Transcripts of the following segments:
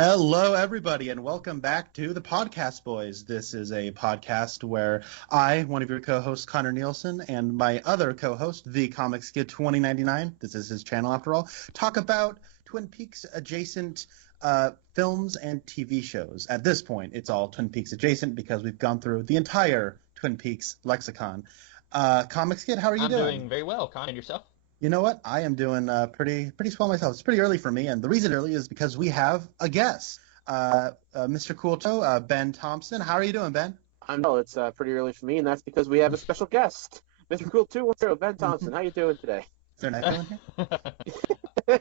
Hello, everybody, and welcome back to the Podcast Boys. This is a podcast where I, one of your co-hosts, Connor Nielsen, and my other co-host, the Comics Kid 2099, this is his channel after all, talk about Twin Peaks adjacent films and TV shows. At this point, it's all Twin Peaks adjacent because we've gone through the entire Twin Peaks lexicon. Comics Kid, how are you doing? I'm doing very well, Connor, and yourself? You know what? I am doing pretty swell myself. It's pretty early for me, and the reason early is because we have a guest, Mr. Coolto, Ben Thompson. How are you doing, Ben? I'm well. It's pretty early for me, and that's because we have a special guest, Mr. Cool 210, Ben Thompson. How you doing today? Is there an echo in here?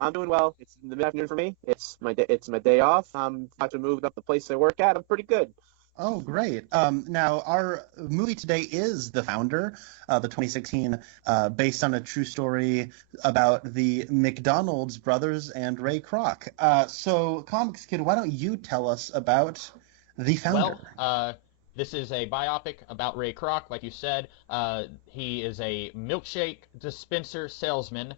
I'm doing well. It's the mid-afternoon for me. It's my day off. I'm about to move up the place I work at. I'm pretty good. Oh, great. Now, our movie today is The Founder, the 2016, based on a true story about the McDonald's brothers and Ray Kroc. So, Comics Kid, why don't you tell us about The Founder? Well, this is a biopic about Ray Kroc, like you said. He is a milkshake dispenser salesman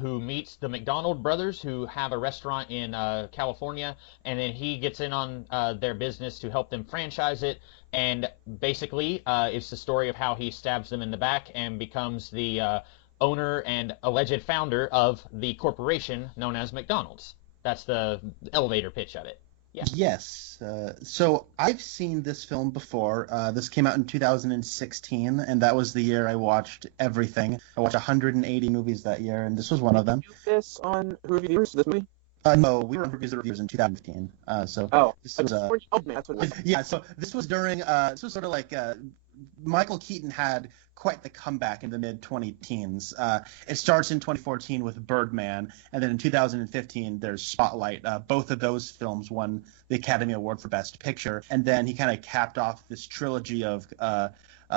who meets the McDonald brothers, who have a restaurant in California, and then he gets in on their business to help them franchise it. And basically, it's the story of how he stabs them in the back and becomes the owner and alleged founder of the corporation known as McDonald's. That's the elevator pitch of it. Yeah. Yes. So I've seen this film before. This came out in 2016, and that was the year I watched everything. I watched 180 movies that year, and this was one of them. Did you do this on Reviewers, this movie? No, we were on Reviewers in 2015. This was man, that's what it was. yeah. So this was during. This was sort of like Michael Keaton had quite the comeback in the mid-2010s. It starts in 2014 with Birdman, and then in 2015 there's Spotlight. Both of those films won the Academy Award for Best Picture, and then he kind of capped off this trilogy of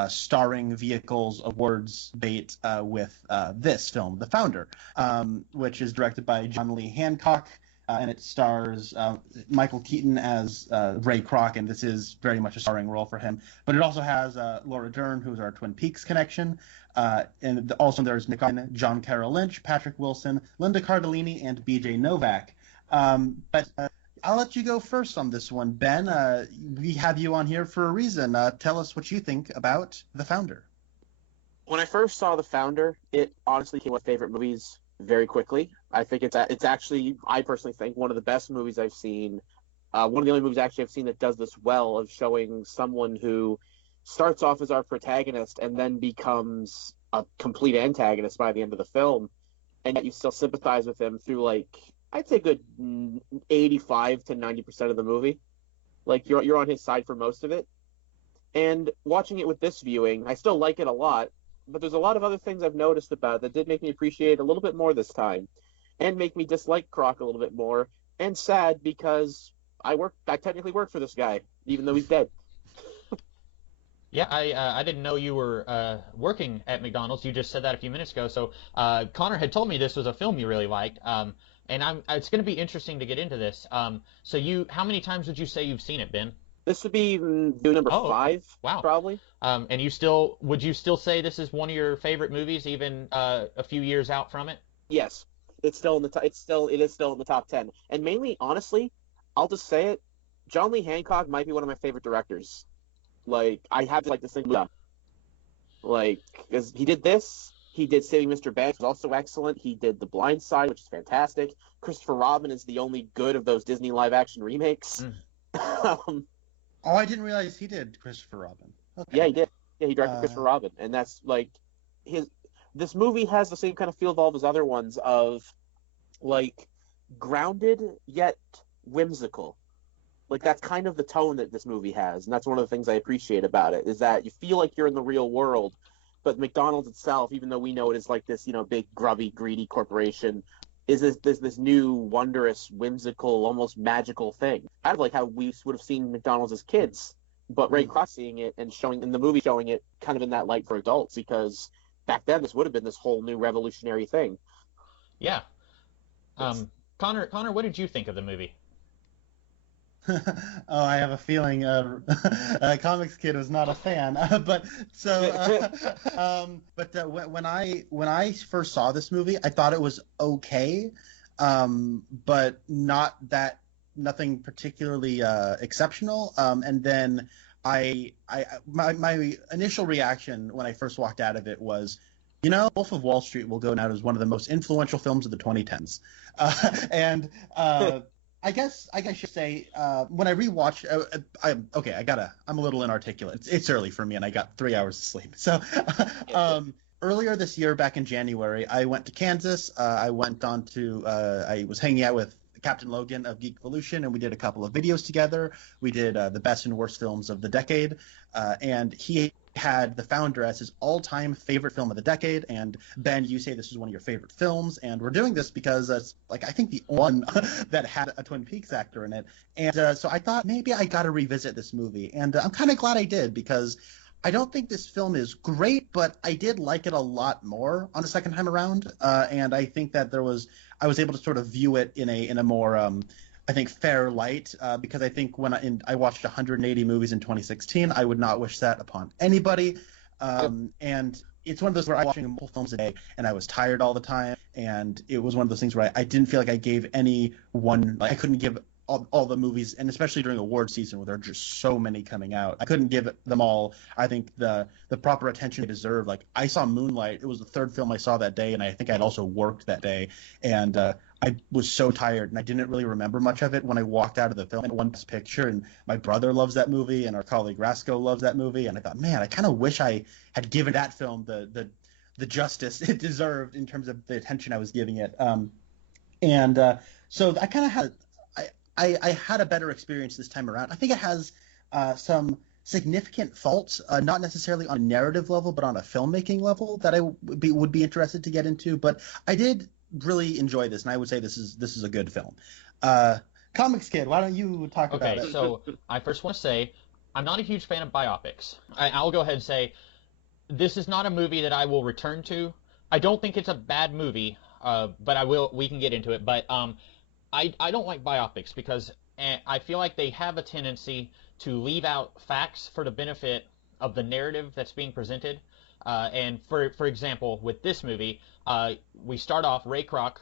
starring vehicles awards bait with this film, The Founder, which is directed by John Lee Hancock. And it stars Michael Keaton as Ray Kroc, and this is very much a starring role for him. But it also has Laura Dern, who's our Twin Peaks connection. And also there's Nick Offerman, John Carroll Lynch, Patrick Wilson, Linda Cardellini, and B.J. Novak. But I'll let you go first on this one, Ben. We have you on here for a reason. Tell us what you think about The Founder. When I first saw The Founder, it honestly became one of my favorite movies very quickly. I think it's actually, I personally think, one of the best movies I've seen. One of the only movies actually I've seen that does this well, of showing someone who starts off as our protagonist and then becomes a complete antagonist by the end of the film, and yet you still sympathize with him through, like, I'd say good 85 to 90% of the movie. Like, you're on his side for most of it. And watching it with this viewing, I still like it a lot, but there's a lot of other things I've noticed about it that did make me appreciate it a little bit more this time, and make me dislike Kroc a little bit more, and sad because I technically work for this guy, even though he's dead. Yeah, I didn't know you were working at McDonald's. You just said that a few minutes ago. So Connor had told me this was a film you really liked, and it's going to be interesting to get into this. So how many times would you say you've seen it, Ben? This would be number 5, wow. Probably. And would you still say this is one of your favorite movies, even a few years out from it? Yes, it's still in the it is still in the top 10. And mainly, honestly, I'll just say it, John Lee Hancock might be one of my favorite directors. Like, I have to like this thing. Like, because he did this. He did Saving Mr. Banks, was also excellent. He did The Blind Side, which is fantastic. Christopher Robin is the only good of those Disney live-action remakes. Oh, I didn't realize he did Christopher Robin. Okay. Yeah, he did. Yeah, he directed Christopher Robin, and that's like this movie has the same kind of feel of all of his other ones, of like grounded yet whimsical. Like, that's kind of the tone that this movie has, and that's one of the things I appreciate about it, is that you feel like you're in the real world, but McDonald's itself, even though we know it is like this, big grubby, greedy corporation, is this new, wondrous, whimsical, almost magical thing. Kind of like how we would have seen McDonald's as kids, but Ray Kroc seeing it and showing in the movie, showing it kind of in that light for adults, because back then this would have been this whole new revolutionary thing. Yeah. Connor, what did you think of the movie? Oh, I have a feeling Comics Kid was not a fan. When I first saw this movie, I thought it was okay, but not that nothing particularly exceptional. And then my initial reaction when I first walked out of it was, Wolf of Wall Street will go down as one of the most influential films of the 2010s. And I guess I should say when I rewatched, I'm a little inarticulate. It's early for me, and I got 3 hours of sleep. So earlier this year, back in January, I went to Kansas. I was hanging out with Captain Logan of Geek Evolution, and we did a couple of videos together. We did the best and worst films of the decade, and he had The Founder as his all-time favorite film of the decade. And Ben, you say this is one of your favorite films, and we're doing this because it's I think the one that had a Twin Peaks actor in it. And so I thought maybe I got to revisit this movie, and I'm kind of glad I did, because I don't think this film is great, but I did like it a lot more on the second time around. And I think that I was able to sort of view it in a more I think fair light, because I think when I watched 180 movies in 2016, I would not wish that upon anybody. And it's one of those where I was watching multiple films a day, and I was tired all the time, and it was one of those things where I didn't feel like I gave any one, I couldn't give all the movies, and especially during award season where there are just so many coming out, I couldn't give them all, I think, the proper attention they deserve. Like, I saw Moonlight. It was the third film I saw that day, and I think I'd also worked that day, and I was so tired, and I didn't really remember much of it when I walked out of the film. And one Best Picture, and my brother loves that movie, and our colleague Rasco loves that movie, and I thought, man, I kind of wish I had given that film the justice it deserved in terms of the attention I was giving it. So I kind of had I had a better experience this time around. I think it has some significant faults, not necessarily on a narrative level, but on a filmmaking level that I would be interested to get into. But I did really enjoy this, and I would say this is a good film. Comics Kid, why don't you talk about it? Okay, so I first want to say I'm not a huge fan of biopics. I'll go ahead and say this is not a movie that I will return to. I don't think it's a bad movie, but I will. We can get into it, but I don't like biopics because I feel like they have a tendency to leave out facts for the benefit of the narrative that's being presented. And for example, with this movie, we start off, Ray Kroc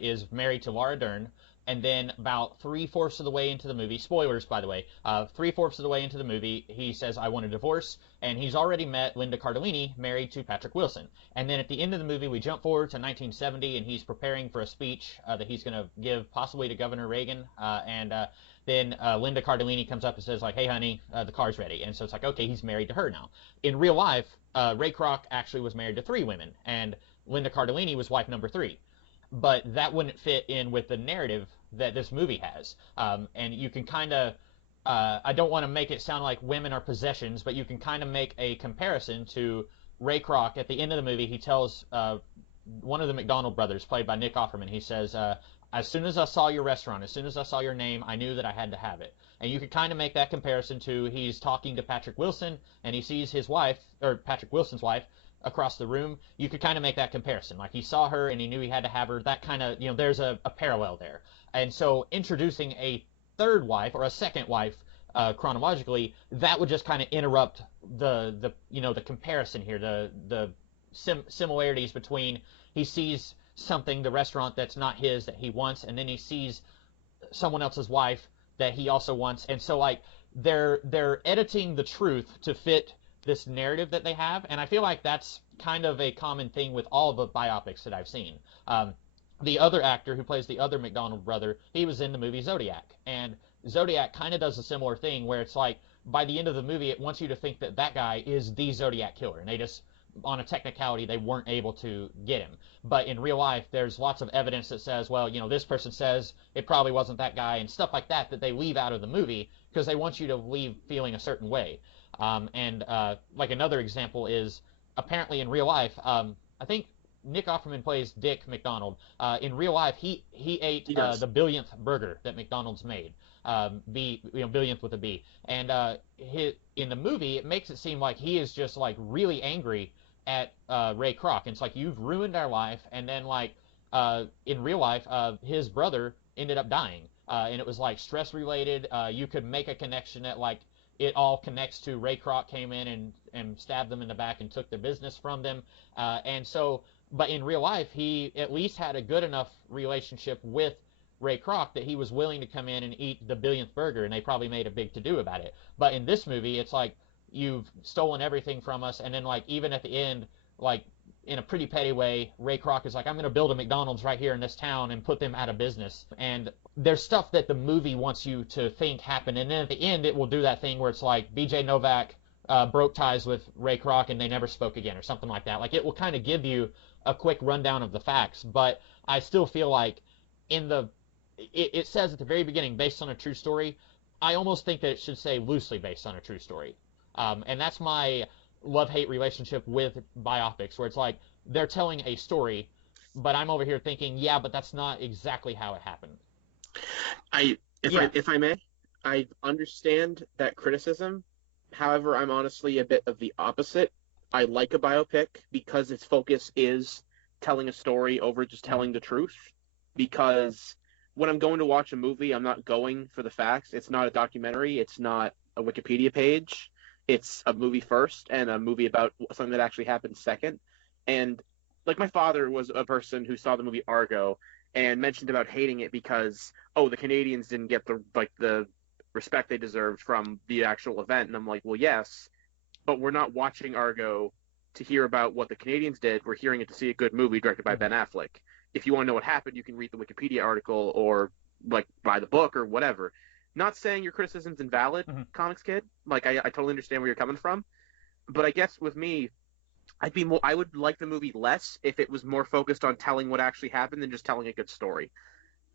is married to Laura Dern, and then about 3/4 of the way into the movie, spoilers by the way, 3/4 of the way into the movie, he says, I want a divorce, and he's already met Linda Cardellini, married to Patrick Wilson. And then at the end of the movie, we jump forward to 1970, and he's preparing for a speech that he's going to give possibly to Governor Reagan, then Linda Cardellini comes up and says, like, hey, honey, the car's ready. And so it's like, okay, he's married to her now. In real life, Ray Kroc actually was married to 3 women, and Linda Cardellini was wife number 3. But that wouldn't fit in with the narrative that this movie has. And you can kind of, I don't want to make it sound like women are possessions, but you can kind of make a comparison to Ray Kroc. At the end of the movie, he tells one of the McDonald brothers, played by Nick Offerman, he says, as soon as I saw your restaurant, as soon as I saw your name, I knew that I had to have it. And you could kind of make that comparison to he's talking to Patrick Wilson, and he sees his wife, or Patrick Wilson's wife, across the room. You could kind of make that comparison. Like, he saw her and he knew he had to have her. That kind of, there's a parallel there. And so introducing a third wife or a second wife chronologically, that would just kind of interrupt the comparison here, the similarities between he sees something, the restaurant that's not his, that he wants, and then he sees someone else's wife that he also wants. And so, like, they're editing the truth to fit this narrative that they have, and I feel like that's kind of a common thing with all the biopics that I've seen. The other actor who plays the other McDonald brother, he was in the movie Zodiac, and Zodiac kind of does a similar thing where it's like, by the end of the movie, it wants you to think that that guy is the Zodiac killer, and they just, on a technicality, they weren't able to get him. But in real life, there's lots of evidence that says, well, this person says it probably wasn't that guy, and stuff like that they leave out of the movie because they want you to leave feeling a certain way. Like, another example is, apparently in real life, I think Nick Offerman plays Dick McDonald. In real life, he ate the billionth burger that McDonald's made. Billionth with a B. And in the movie, it makes it seem like he is just, like, really angry at Ray Kroc. And it's like, you've ruined our life. And then, like, in real life, his brother ended up dying. And it was, like, stress-related. You could make a connection that, like, it all connects to Ray Kroc came in and stabbed them in the back and took their business from them. But in real life, he at least had a good enough relationship with Ray Kroc that he was willing to come in and eat the billionth burger, and they probably made a big to-do about it. But in this movie, it's like, you've stolen everything from us, and then, like, even at the end, like, in a pretty petty way, Ray Kroc is like, I'm going to build a McDonald's right here in this town and put them out of business. And there's stuff that the movie wants you to think happened, and then at the end it will do that thing where it's like BJ Novak broke ties with Ray Kroc and they never spoke again, or something like that. Like, it will kind of give you a quick rundown of the facts, but I still feel like it says at the very beginning, based on a true story. I almost think that it should say loosely based on a true story. And that's my love-hate relationship with biopics, where it's like, they're telling a story, but I'm over here thinking, yeah, but that's not exactly how it happened. If I may, I understand that criticism. However, I'm honestly a bit of the opposite. I like a biopic because its focus is telling a story over just telling the truth. Because when I'm going to watch a movie, I'm not going for the facts. It's not a documentary. It's not a Wikipedia page. It's a movie first and a movie about something that actually happened second. And like, my father was a person who saw the movie Argo and mentioned about hating it because, the Canadians didn't get the respect they deserved from the actual event. And I'm like, well, yes, but we're not watching Argo to hear about what the Canadians did. We're hearing it to see a good movie directed by Ben Affleck. If you want to know what happened, you can read the Wikipedia article or like buy the book or whatever. Not saying your criticism's invalid, Comics Kid. Like, I totally understand where you're coming from. But I guess with me, I would like the movie less if it was more focused on telling what actually happened than just telling a good story.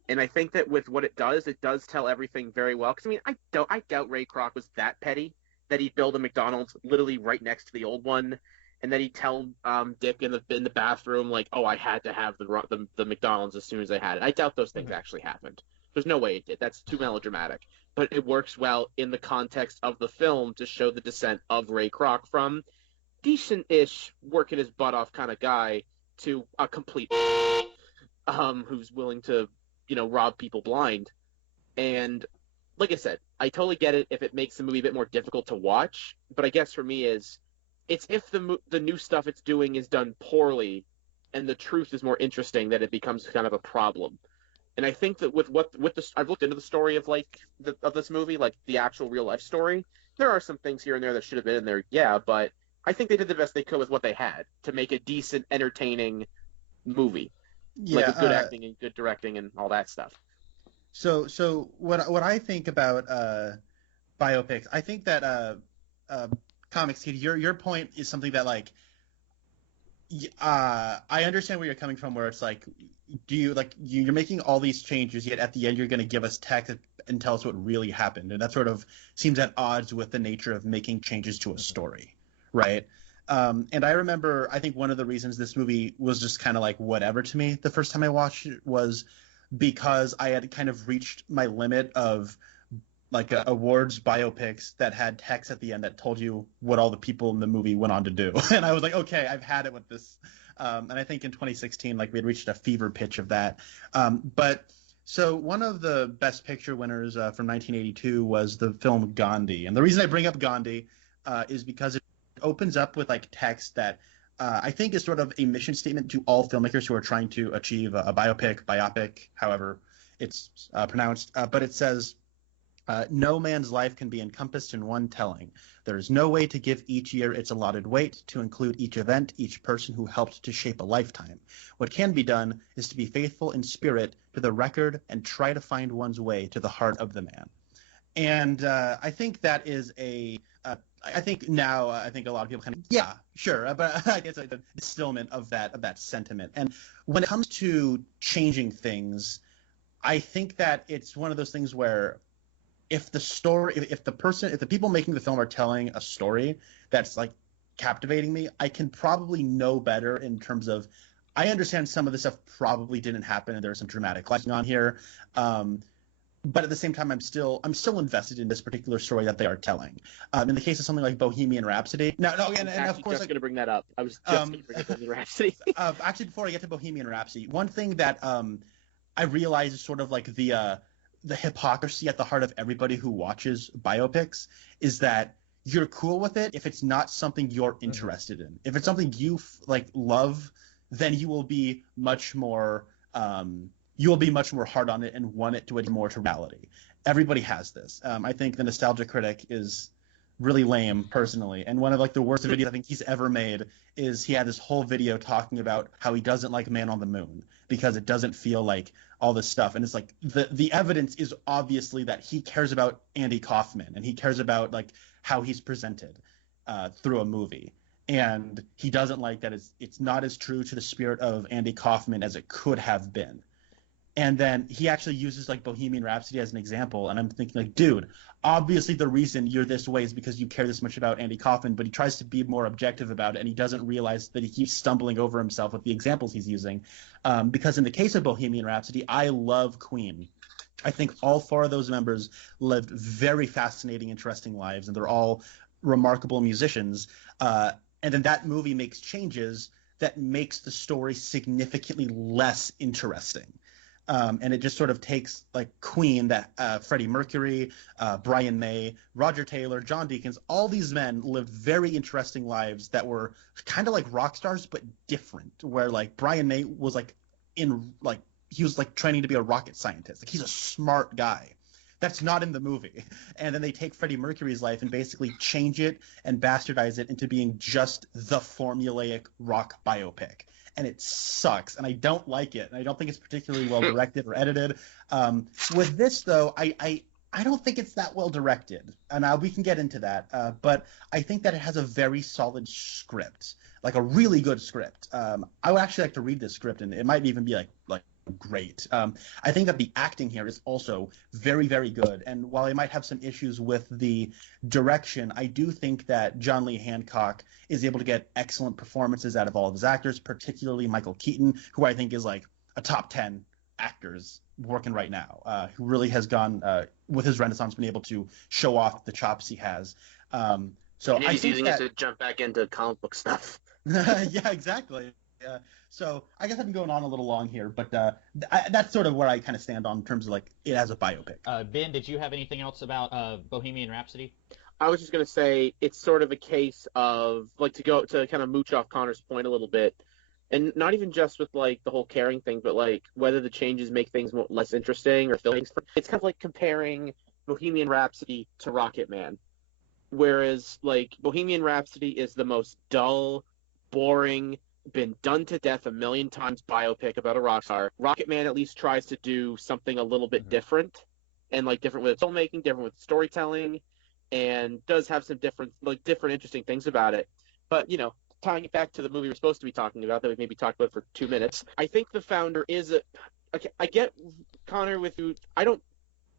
And I think that with what it does tell everything very well. Because, I mean, I doubt Ray Kroc was that petty that he'd build a McDonald's literally right next to the old one, and then he'd tell Dick in the bathroom, like, I had to have the McDonald's as soon as I had it. I doubt those things actually happened. There's no way it did. That's too melodramatic. But it works well in the context of the film to show the descent of Ray Kroc from decent-ish, working his butt off kind of guy to a complete who's willing to, rob people blind. And like I said, I totally get it if it makes the movie a bit more difficult to watch. But I guess for me it's if the new stuff it's doing is done poorly and the truth is more interesting that it becomes kind of a problem. And I think that I've looked into the story of of this movie, like the actual real life story. There are some things here and there that should have been in there, yeah, but I think they did the best they could with what they had to make a decent, entertaining movie, with good acting and good directing and all that stuff. So what I think about biopics, I think that Comics Kid, your point is something that I understand where you're coming from, where it's like, you're making all these changes, yet at the end you're going to give us text and tell us what really happened, and that sort of seems at odds with the nature of making changes to a story, right? And I remember, I think one of the reasons this movie was just kind of like whatever to me the first time I watched it was because I had kind of reached my limit of awards biopics that had text at the end that told you what all the people in the movie went on to do. And I was like, okay, I've had it with this. And I think in 2016, we had reached a fever pitch of that. But so one of the Best Picture winners from 1982 was the film Gandhi. And the reason I bring up Gandhi is because it opens up with text that I think is sort of a mission statement to all filmmakers who are trying to achieve a biopic, however it's pronounced. But it says, no man's life can be encompassed in one telling. There is no way to give each year its allotted weight, to include each event, each person who helped to shape a lifetime. What can be done is to be faithful in spirit to the record and try to find one's way to the heart of the man. And I think that is I think a lot of people kind of, yeah, sure, but I guess the distillment of that sentiment. And when it comes to changing things, I think that it's one of those things where if the people making the film are telling a story that's captivating me, I can probably know better in terms of, I understand some of the stuff probably didn't happen and there's some dramatic lighting on here. But at the same time, I'm still invested in this particular story that they are telling. In the case of something like Bohemian Rhapsody, and of course, just going to bring that up. I was just going to bring up Bohemian Rhapsody. Actually, before I get to Bohemian Rhapsody, one thing that I realize is sort of the hypocrisy at the heart of everybody who watches biopics is that you're cool with it if it's not something you're interested in. If it's something you love, then you will be much more you'll be much more hard on it and want it to adhere more to reality. Everybody has this. I think the Nostalgia Critic is really lame personally, and one of like the worst videos I think he's ever made is he had this whole video talking about how he doesn't like Man on the Moon because it doesn't feel like all this stuff, and it's like the evidence is obviously that he cares about Andy Kaufman and he cares about like how he's presented through a movie, and he doesn't like that it's not as true to the spirit of Andy Kaufman as it could have been. And then he actually uses like Bohemian Rhapsody as an example, and I'm thinking like, dude, obviously the reason you're this way is because you care this much about Andy Kaufman, but he tries to be more objective about it, and he doesn't realize that he keeps stumbling over himself with the examples he's using. Because in the case of Bohemian Rhapsody, I love Queen. I think all 4 of those members lived very fascinating, interesting lives, and they're all remarkable musicians. And then that movie makes changes that makes the story significantly less interesting. And it just sort of takes like Queen, that Freddie Mercury, Brian May, Roger Taylor, John Deacons, all these men lived very interesting lives that were kind of like rock stars, but different, where like Brian May was like he was like training to be a rocket scientist. Like he's a smart guy. That's not in the movie. And then they take Freddie Mercury's life and basically change it and bastardize it into being just the formulaic rock biopic. And it sucks, and I don't like it, and I don't think it's particularly well directed or edited. With this, though, I don't think it's that well directed, and we can get into that. But I think that it has a very solid script, like a really good script. I would actually like to read this script, and it might even be like great. I think that the acting here is also very, very good. And while I might have some issues with the direction, I do think that John Lee Hancock is able to get excellent performances out of all of his actors, particularly Michael Keaton, who I think is like a top 10 actors working right now, who really has gone, with his renaissance, been able to show off the chops he has. So and he's using it to jump back into comic book stuff. Yeah, exactly. So I guess I'm going on a little long here, but that's sort of where I kind of stand on in terms of like it as a biopic. Ben, did you have anything else about Bohemian Rhapsody? I was just going to say it's sort of a case of like to kind of mooch off Connor's point a little bit, and not even just with like the whole caring thing, but like whether the changes make things less interesting or things. It's kind of like comparing Bohemian Rhapsody to Rocket Man, whereas like Bohemian Rhapsody is the most dull, boring, been done to death a million times biopic about a rock star. Rocket Man at least tries to do something a little bit different, and like different with filmmaking, different with storytelling, and does have some different interesting things about it. But tying it back to the movie we're supposed to be talking about that we maybe talked about for 2 minutes, I think The Founder is I get Connor with you. I don't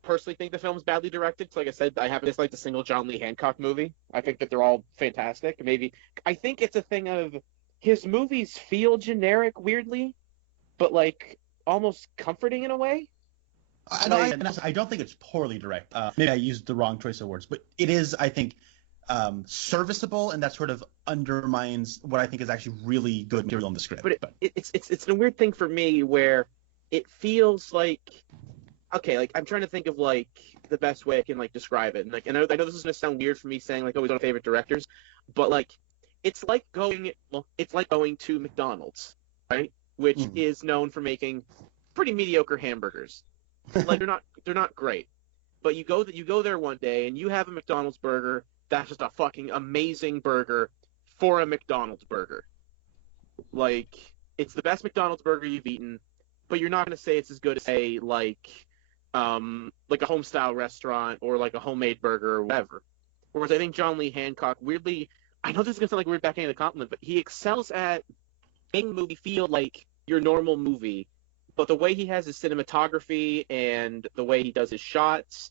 personally think the film's badly directed. So like I said, I haven't disliked a single John Lee Hancock movie. I think that they're all fantastic. I think it's a thing of his movies feel generic weirdly, but like almost comforting in a way. I don't think it's poorly directed. Maybe I used the wrong choice of words, but it is, I think, serviceable, and that sort of undermines what I think is actually really good material in the script. But it's a weird thing for me where it feels like, okay, like I'm trying to think of like the best way I can like describe it. And like I know this is gonna sound weird for me saying like, oh, he's one of my favorite directors, but like it's like going to McDonald's, right? Which is known for making pretty mediocre hamburgers. Like they're not great, but you go there one day and you have a McDonald's burger that's just a fucking amazing burger for a McDonald's burger. Like it's the best McDonald's burger you've eaten, but you're not gonna say it's as good as say like a home style restaurant or like a homemade burger or whatever. Whereas I think John Lee Hancock weirdly, I know this is gonna sound like a weird backhanded compliment, but he excels at making a movie feel like your normal movie. But the way he has his cinematography and the way he does his shots,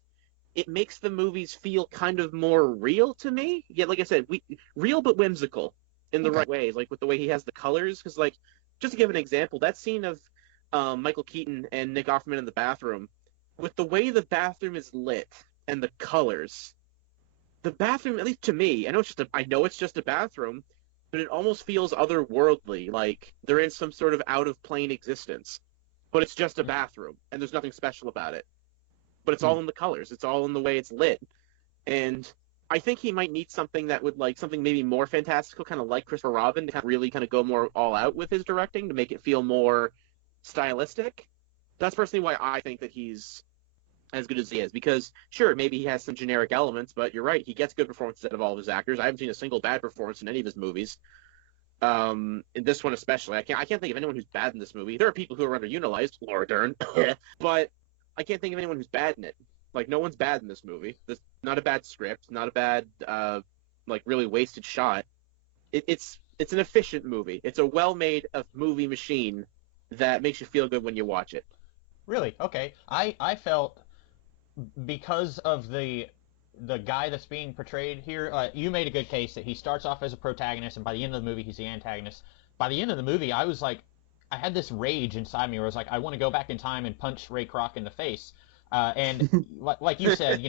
it makes the movies feel kind of more real to me. Yeah, like I said, real but whimsical in the right ways, like with the way he has the colors. Because, like, just to give an example, that scene of Michael Keaton and Nick Offerman in the bathroom, with the way the bathroom is lit and the colors, the bathroom, at least to me, I know it's just a bathroom, but it almost feels otherworldly, like they're in some sort of out of plane existence. But it's just a bathroom, and there's nothing special about it. But it's all in the colors. It's all in the way it's lit. And I think he might need something that would, like, something maybe more fantastical, kind of like Christopher Robin, to kind of really kind of go more all out with his directing, to make it feel more stylistic. That's personally why I think that he's as good as he is. Because sure, maybe he has some generic elements, but you're right, he gets good performances out of all of his actors. I haven't seen a single bad performance in any of his movies. In this one especially, I can't think of anyone who's bad in this movie. There are people who are underutilized, Laura Dern, but I can't think of anyone who's bad in it. Like, no one's bad in this movie. This not a bad script, not a bad like really wasted shot. It's an efficient movie. It's a well-made movie machine that makes you feel good when you watch it. Really? Okay. I felt because of the guy that's being portrayed here, you made a good case that he starts off as a protagonist, and by the end of the movie, he's the antagonist. By the end of the movie, I was like, I had this rage inside me where I was like, I want to go back in time and punch Ray Kroc in the face. And like you said,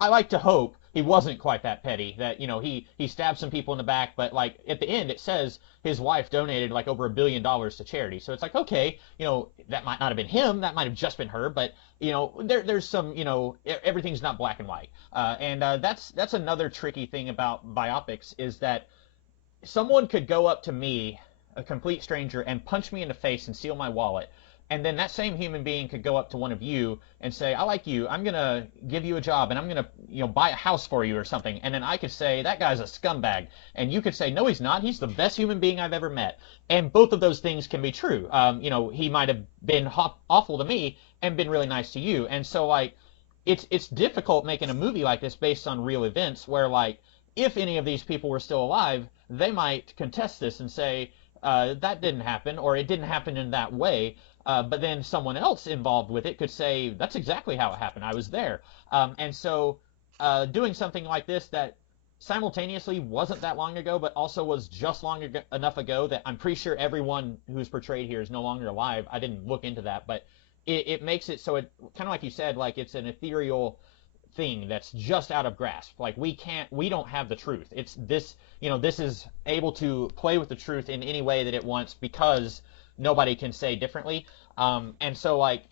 I like to hope he wasn't quite that petty, that, he stabbed some people in the back, but like at the end it says his wife donated like over $1 billion to charity. So it's like, okay, that might not have been him, that might have just been her, but there's some, everything's not black and white. And that's another tricky thing about biopics, is that someone could go up to me, a complete stranger, and punch me in the face and steal my wallet. And then that same human being could go up to one of you and say, I like you, I'm going to give you a job, and I'm going to, buy a house for you or something. And then I could say, that guy's a scumbag. And you could say, no, he's not. He's the best human being I've ever met. And both of those things can be true. He might have been awful to me and been really nice to you. And so, like, it's difficult making a movie like this based on real events where, like, if any of these people were still alive, they might contest this and say, that didn't happen, or it didn't happen in that way. But then someone else involved with it could say, that's exactly how it happened. I was there. And so doing something like this that simultaneously wasn't that long ago, but also was just enough ago that I'm pretty sure everyone who's portrayed here is no longer alive. I didn't look into that, but it makes it so it kind of like you said, like it's an ethereal thing that's just out of grasp. Like we don't have the truth. It's this, this is able to play with the truth in any way that it wants because nobody can say differently. And so, like,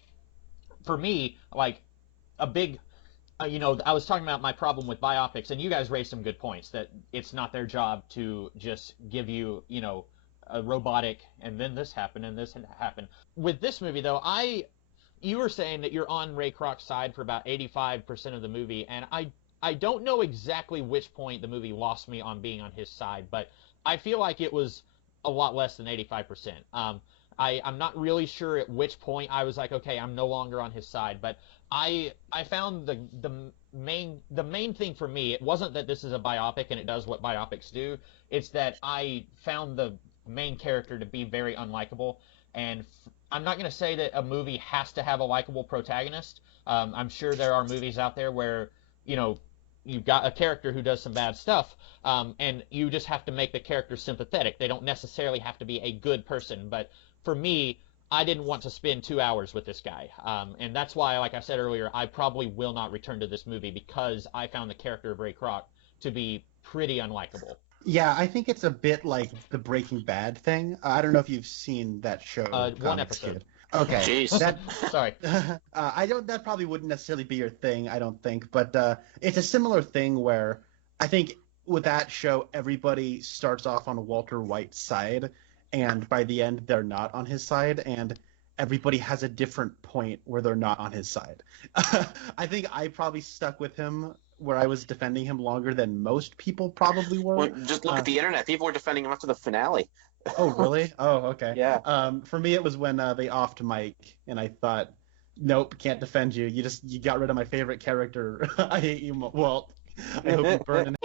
for me, like, a big, I was talking about my problem with biopics, and you guys raised some good points, that it's not their job to just give you, a robotic, and then this happened, and this happened. With this movie, though, you were saying that you're on Ray Kroc's side for about 85% of the movie, and I don't know exactly which point the movie lost me on being on his side, but I feel like it was a lot less than 85%. I'm not really sure at which point I was like, okay, I'm no longer on his side, but I found the main thing for me, it wasn't that this is a biopic and it does what biopics do, it's that I found the main character to be very unlikable. And I'm not going to say that a movie has to have a likable protagonist. I'm sure there are movies out there where, you've got a character who does some bad stuff, and you just have to make the character sympathetic. They don't necessarily have to be a good person, but for me, I didn't want to spend 2 hours with this guy. And that's why, like I said earlier, I probably will not return to this movie, because I found the character of Ray Kroc to be pretty unlikable. Yeah, I think it's a bit like the Breaking Bad thing. I don't know if you've seen that show. One episode. Kid. Okay. Jeez. Sorry. That probably wouldn't necessarily be your thing, I don't think. But it's a similar thing where I think with that show, everybody starts off on Walter White's side, and by the end, they're not on his side, and everybody has a different point where they're not on his side. I think I probably stuck with him where I was defending him longer than most people probably were. Well, just look at the internet. People were defending him after the finale. Oh, really? Oh, okay. Yeah. For me, it was when they offed Mike, and I thought, nope, can't defend you. You got rid of my favorite character. I hate you, Walt. I hope you burn in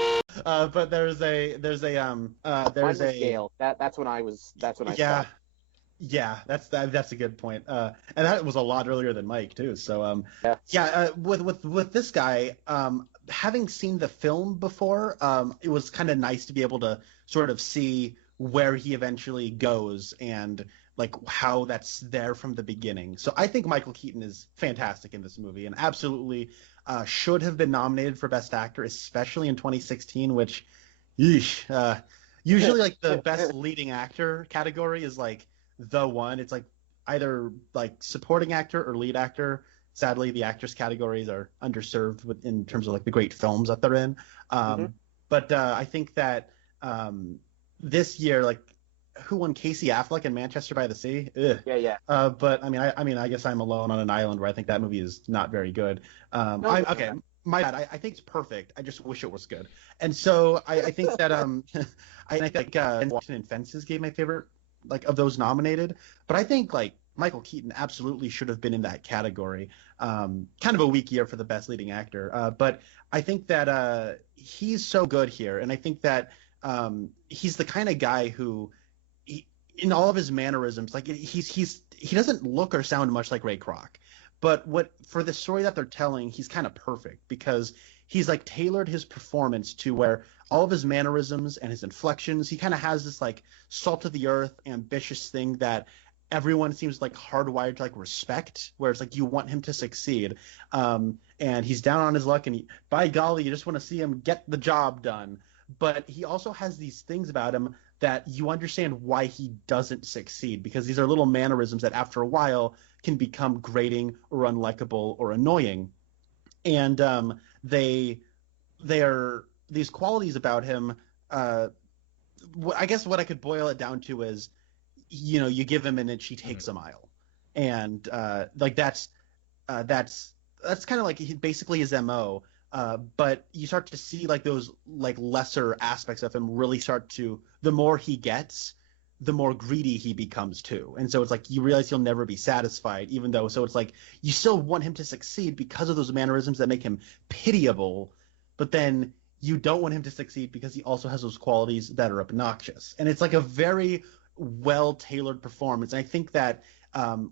but there's a Gale. That's when I stopped. Yeah, that's a good point. And that was a lot earlier than Mike too. So with this guy, having seen the film before, it was kind of nice to be able to sort of see where he eventually goes and like how that's there from the beginning. So I think Michael Keaton is fantastic in this movie and absolutely should have been nominated for Best Actor, especially in 2016, which, usually like the Best Leading Actor category is like the one. It's like either like supporting actor or lead actor. Sadly, the actress categories are underserved in terms of like the great films that they're in. But I think that this year, like who won, Casey Affleck in Manchester by the Sea. Ugh. Yeah. But I guess I'm alone on an island where I think that movie is not very good. Okay, my bad. I think it's perfect. I just wish it was good. And so I think that I think Washington and Fences gave my favorite of those nominated. But I think Michael Keaton absolutely should have been in that category. Kind of a weak year for the best leading actor. But I think that he's so good here, and I think that he's the kind of guy who, in all of his mannerisms, he doesn't look or sound much like Ray Kroc, but for the story that they're telling, he's kind of perfect because he's tailored his performance to where all of his mannerisms and his inflections, he kind of has this salt of the earth, ambitious thing that everyone seems hardwired to respect, where it's you want him to succeed, and he's down on his luck, and by golly, you just want to see him get the job done. But he also has these things about him that you understand why he doesn't succeed, because these are little mannerisms that after a while can become grating or unlikable or annoying. And they are these qualities about him. I guess what I could boil it down to is, you give him an inch, he takes a mile. And that's kind of basically his MO. But you start to see those lesser aspects of him really start to, the more he gets, the more greedy he becomes too. And so it's you realize he'll never be satisfied, even though, so it's you still want him to succeed because of those mannerisms that make him pitiable, but then you don't want him to succeed because he also has those qualities that are obnoxious. And it's a very well-tailored performance. And I think that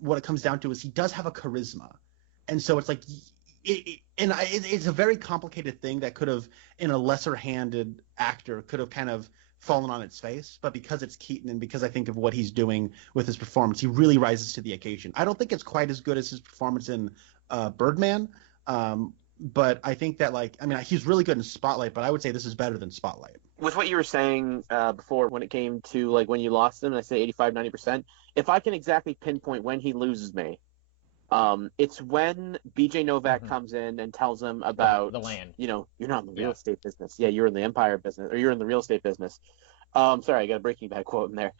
what it comes down to is he does have a charisma. And so it's it's a very complicated thing that could have, in a lesser-handed actor, could have kind of fallen on its face. But because it's Keaton, and because I think of what he's doing with his performance, he really rises to the occasion. I don't think it's quite as good as his performance in Birdman, but I think that he's really good in Spotlight, but I would say this is better than Spotlight. With what you were saying before, when it came to when you lost him, and I say 85-90%, if I can exactly pinpoint when he loses me, it's when BJ Novak comes in and tells him about the land. You're not in the real estate business. Yeah, you're in the empire business, or you're in the real estate business. Sorry, I got a Breaking Bad quote in there.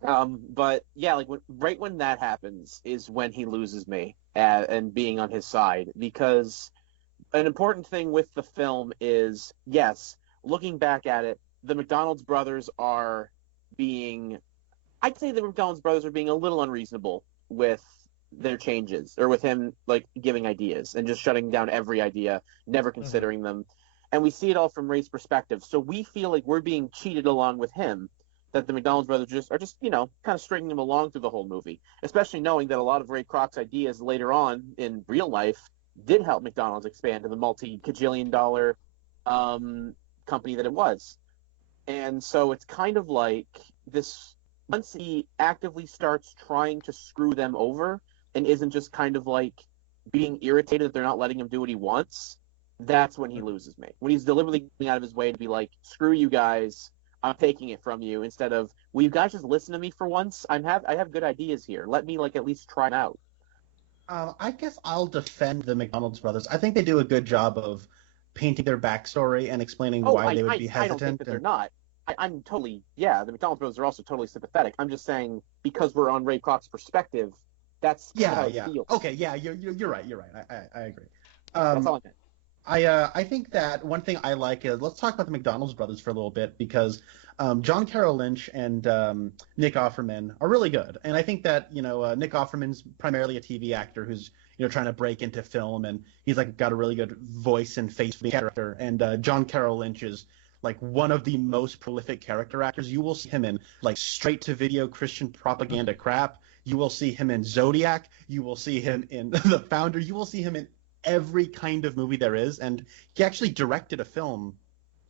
But yeah, right when that happens is when he loses me and being on his side, because an important thing with the film is, yes, looking back at it, the McDonald's brothers are being, I'd say the McDonald's brothers are being a little unreasonable with their changes, or with him giving ideas and just shutting down every idea, never considering them. And we see it all from Ray's perspective. So we feel like we're being cheated along with him, that the McDonald's brothers are just kind of stringing him along through the whole movie, especially knowing that a lot of Ray Kroc's ideas later on in real life did help McDonald's expand to the multi-cajillion-dollar company that it was. And so it's kind of this, once he actively starts trying to screw them over and isn't just kind of being irritated that they're not letting him do what he wants, that's when he loses me. When he's deliberately going out of his way to be screw you guys, I'm taking it from you, instead of, will you guys just listen to me for once? I have good ideas here. Let me at least try them out. I guess I'll defend the McDonald's brothers. I think they do a good job of painting their backstory and explaining why they would be hesitant. I don't think that they're not. I'm totally, the McDonald's brothers are also totally sympathetic. I'm just saying, because we're on Ray Kroc's perspective, that's how it feels. Okay, yeah, you're right. I agree. That's all I meant. I think that one thing I like is, let's talk about the McDonald's brothers for a little bit, because John Carroll Lynch and Nick Offerman are really good. And I think that, Nick Offerman's primarily a TV actor who's, trying to break into film, and he's got a really good voice and face for the character. And John Carroll Lynch is one of the most prolific character actors. You will see him in straight to video Christian propaganda crap. You will see him in Zodiac. You will see him in The Founder. You will see him in every kind of movie there is. And he actually directed a film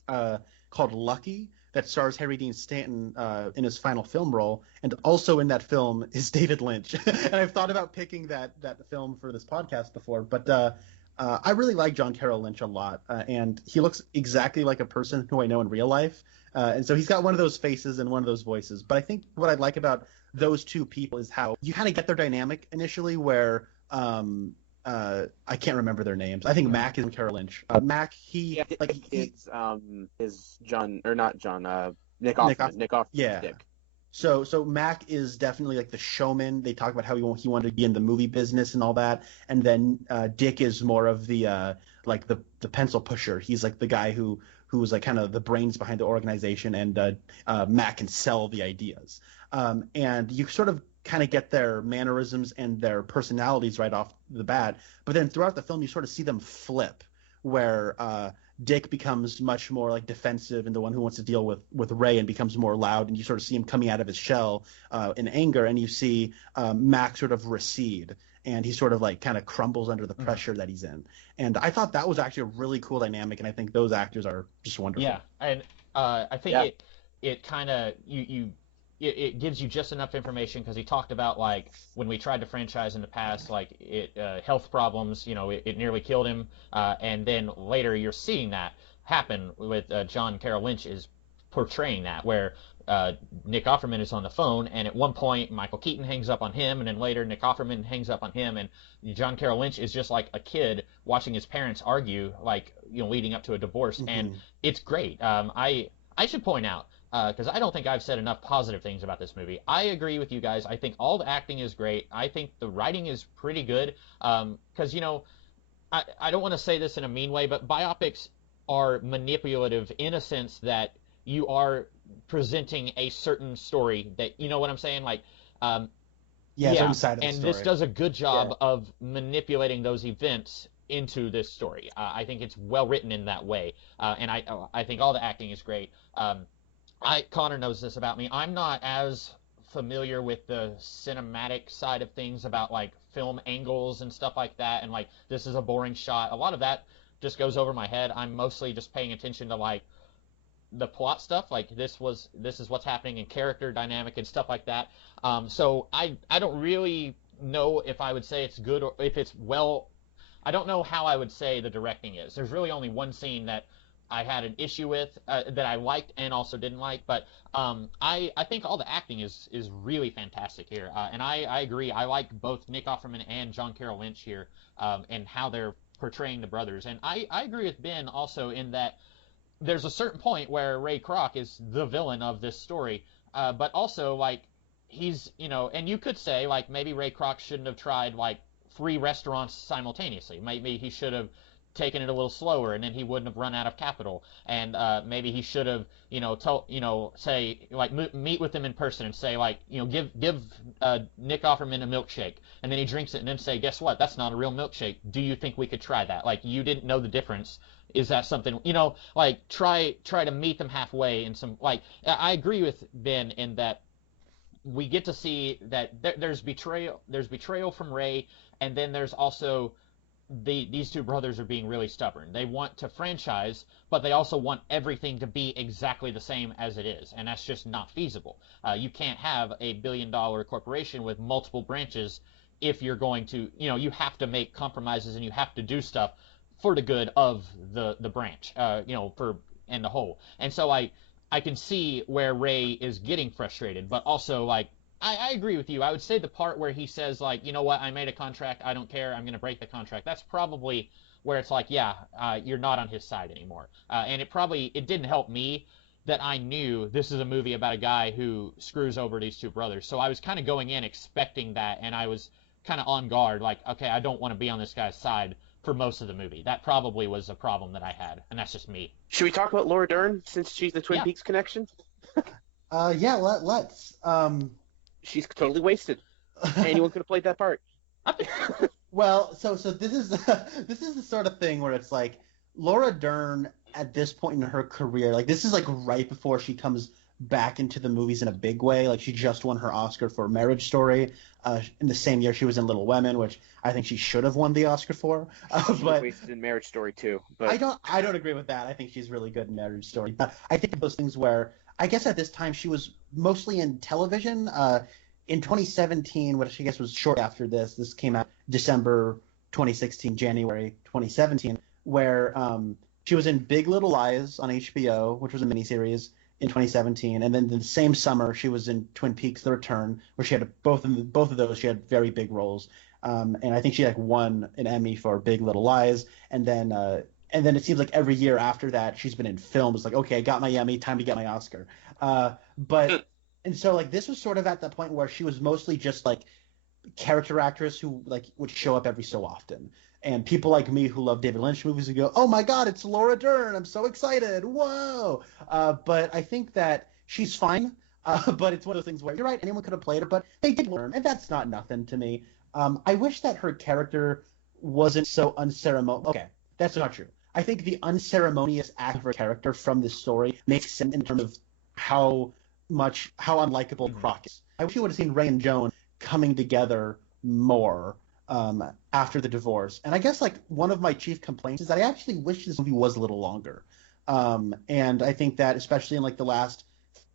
called Lucky that stars Harry Dean Stanton in his final film role. And also in that film is David Lynch. And I've thought about picking that film for this podcast before, but I really like John Carroll Lynch a lot, and he looks exactly like a person who I know in real life. And so he's got one of those faces and one of those voices. But I think what I like about those two people is how you kind of get their dynamic initially, where I can't remember their names. I think Mac is Carol Lynch. Mac, is John or not John? Nick Nick Offerman. Nick Offerman. yeah. Dick. So Mac is definitely like the showman. They talk about how he wanted to be in the movie business and all that. And then Dick is more of the like the pencil pusher. He's like the guy who's like kind of the brains behind the organization, and Mac can sell the ideas. And you sort of kind of get their mannerisms and their personalities right off the bat. But then throughout the film, you sort of see them flip, where Dick becomes much more like defensive and the one who wants to deal with Ray, and becomes more loud, and you sort of see him coming out of his shell in anger, and you see Mac sort of recede, and he sort of like kind of crumbles under the pressure that he's in. And I thought that was actually a really cool dynamic, and I think those actors are just wonderful. Yeah, and I think it kind of it gives you just enough information, because he talked about like when we tried to franchise in the past, like health problems, it nearly killed him, and then later you're seeing that happen with John Carroll Lynch is portraying that, where Nick Offerman is on the phone, and at one point Michael Keaton hangs up on him, and then later Nick Offerman hangs up on him, and John Carroll Lynch is just like a kid watching his parents argue, like leading up to a divorce, and it's great. I should point out, because I don't think I've said enough positive things about this movie. I agree with you guys. I think all the acting is great. I think the writing is pretty good. Because, I don't want to say this in a mean way, but biopics are manipulative in a sense that you are presenting a certain story that, you know what I'm saying? Like, certain side of the and story. this does a good job of manipulating those events into this story. I think it's well written in that way. And I think all the acting is great. Connor knows this about me. I'm not as familiar with the cinematic side of things, about like film angles and stuff like that, and like this is a boring shot. A lot of that just goes over my head. I'm mostly just paying attention to like the plot stuff, like this is what's happening in character dynamic and stuff like that. So I don't really know if I would say it's good or if it's well. I don't know how I would say the directing is. There's really only one scene that I had an issue with, that I liked and also didn't like, but I think all the acting is really fantastic here, and I agree. I like both Nick Offerman and John Carroll Lynch here, and how they're portraying the brothers, and I agree with Ben also in that there's a certain point where Ray Kroc is the villain of this story, but also like he's, and you could say like maybe Ray Kroc shouldn't have tried like 3 restaurants simultaneously. Maybe he should have taken it a little slower, and then he wouldn't have run out of capital. And maybe he should have, say like meet with him in person and say like, give Nick Offerman a milkshake, and then he drinks it, and then say, guess what? That's not a real milkshake. Do you think we could try that? Like, you didn't know the difference. Is that something, like try to meet them halfway in some, like, I agree with Ben in that we get to see that there's betrayal from Ray, and then there's also these two brothers are being really stubborn. They want to franchise, but they also want everything to be exactly the same as it is, and that's just not feasible. You can't have a billion-dollar corporation with multiple branches if you're going to, you have to make compromises, and you have to do stuff for the good of the branch, for and the whole. And so I can see where Ray is getting frustrated, but also like I agree with you. I would say the part where he says like, you know what, I made a contract, I don't care, I'm going to break the contract. That's probably where it's like, you're not on his side anymore. And it didn't help me that I knew this is a movie about a guy who screws over these two brothers. So I was kind of going in expecting that, and I was kind of on guard, like, okay, I don't want to be on this guy's side for most of the movie. That probably was a problem that I had, and that's just me. Should we talk about Laura Dern, since she's the Twin Peaks connection? Let's. She's totally wasted. Anyone could have played that part. Well, so this is the sort of thing where it's like Laura Dern at this point in her career, like this is like right before she comes back into the movies in a big way. Like she just won her Oscar for Marriage Story. In the same year she was in Little Women, which I think she should have won the Oscar for. But wasted in Marriage Story too. But I don't agree with that. I think she's really good in Marriage Story. But I think of those things where I guess at this time she was mostly in television. In 2017, which I guess was short after this came out December 2016, January 2017, where she was in Big Little Lies on HBO, which was a miniseries in 2017, and then the same summer she was in Twin Peaks: The Return, where she had both of those she had very big roles. and I think she like won an Emmy for Big Little Lies, and then it seems like every year after that she's been in films. Like, okay, I got my Emmy, time to get my Oscar. But and so like this was sort of at the point where she was mostly just like character actress who like would show up every so often. And people like me who love David Lynch movies would go, "Oh my God, it's Laura Dern! I'm so excited! Whoa!" But I think that she's fine. But it's one of those things where you're right, anyone could have played her, but they did learn, and that's not nothing to me. I wish that her character wasn't so unceremonious. Okay, that's not true. I think the unceremonious act of her character from this story makes sense in terms of how unlikable Croc is. I wish you would have seen Ray and Joan coming together more after the divorce. And I guess like one of my chief complaints is that I actually wish this movie was a little longer. And I think that especially in like the last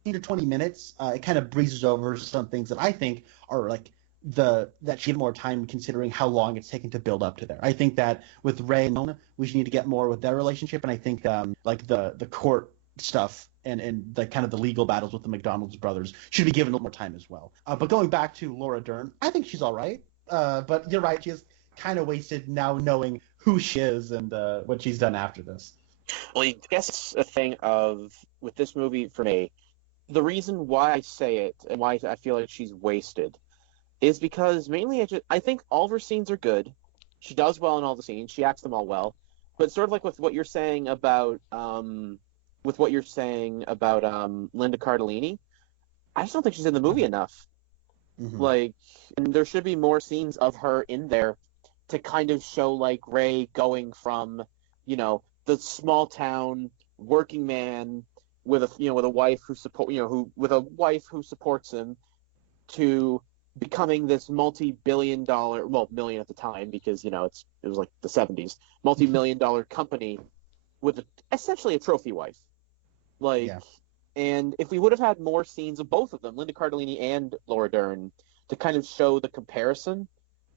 15 to 20 minutes, it kind of breezes over some things that I think are like that she had more time considering how long it's taken to build up to there. I think that with Ray and Joan, we should need to get more with their relationship. And I think like the court stuff and the kind of the legal battles with the McDonald's brothers should be given a little more time as well. But going back to Laura Dern, I think she's all right. But you're right, she is kind of wasted now knowing who she is and what she's done after this. Well, I guess it's a thing of, with this movie for me, the reason why I say it and why I feel like she's wasted is because mainly I think all of her scenes are good. She does well in all the scenes. She acts them all well. But sort of like with what you're saying about Linda Cardellini, I just don't think she's in the movie enough. Mm-hmm. Like, and there should be more scenes of her in there to kind of show like Ray going from, the small town working man with a wife who supports him to becoming this multi-billion-dollar, well, million at the time because it was like the 70s, multi-million-dollar company with essentially a trophy wife. Like, yeah. And if we would have had more scenes of both of them, Linda Cardellini and Laura Dern, to kind of show the comparison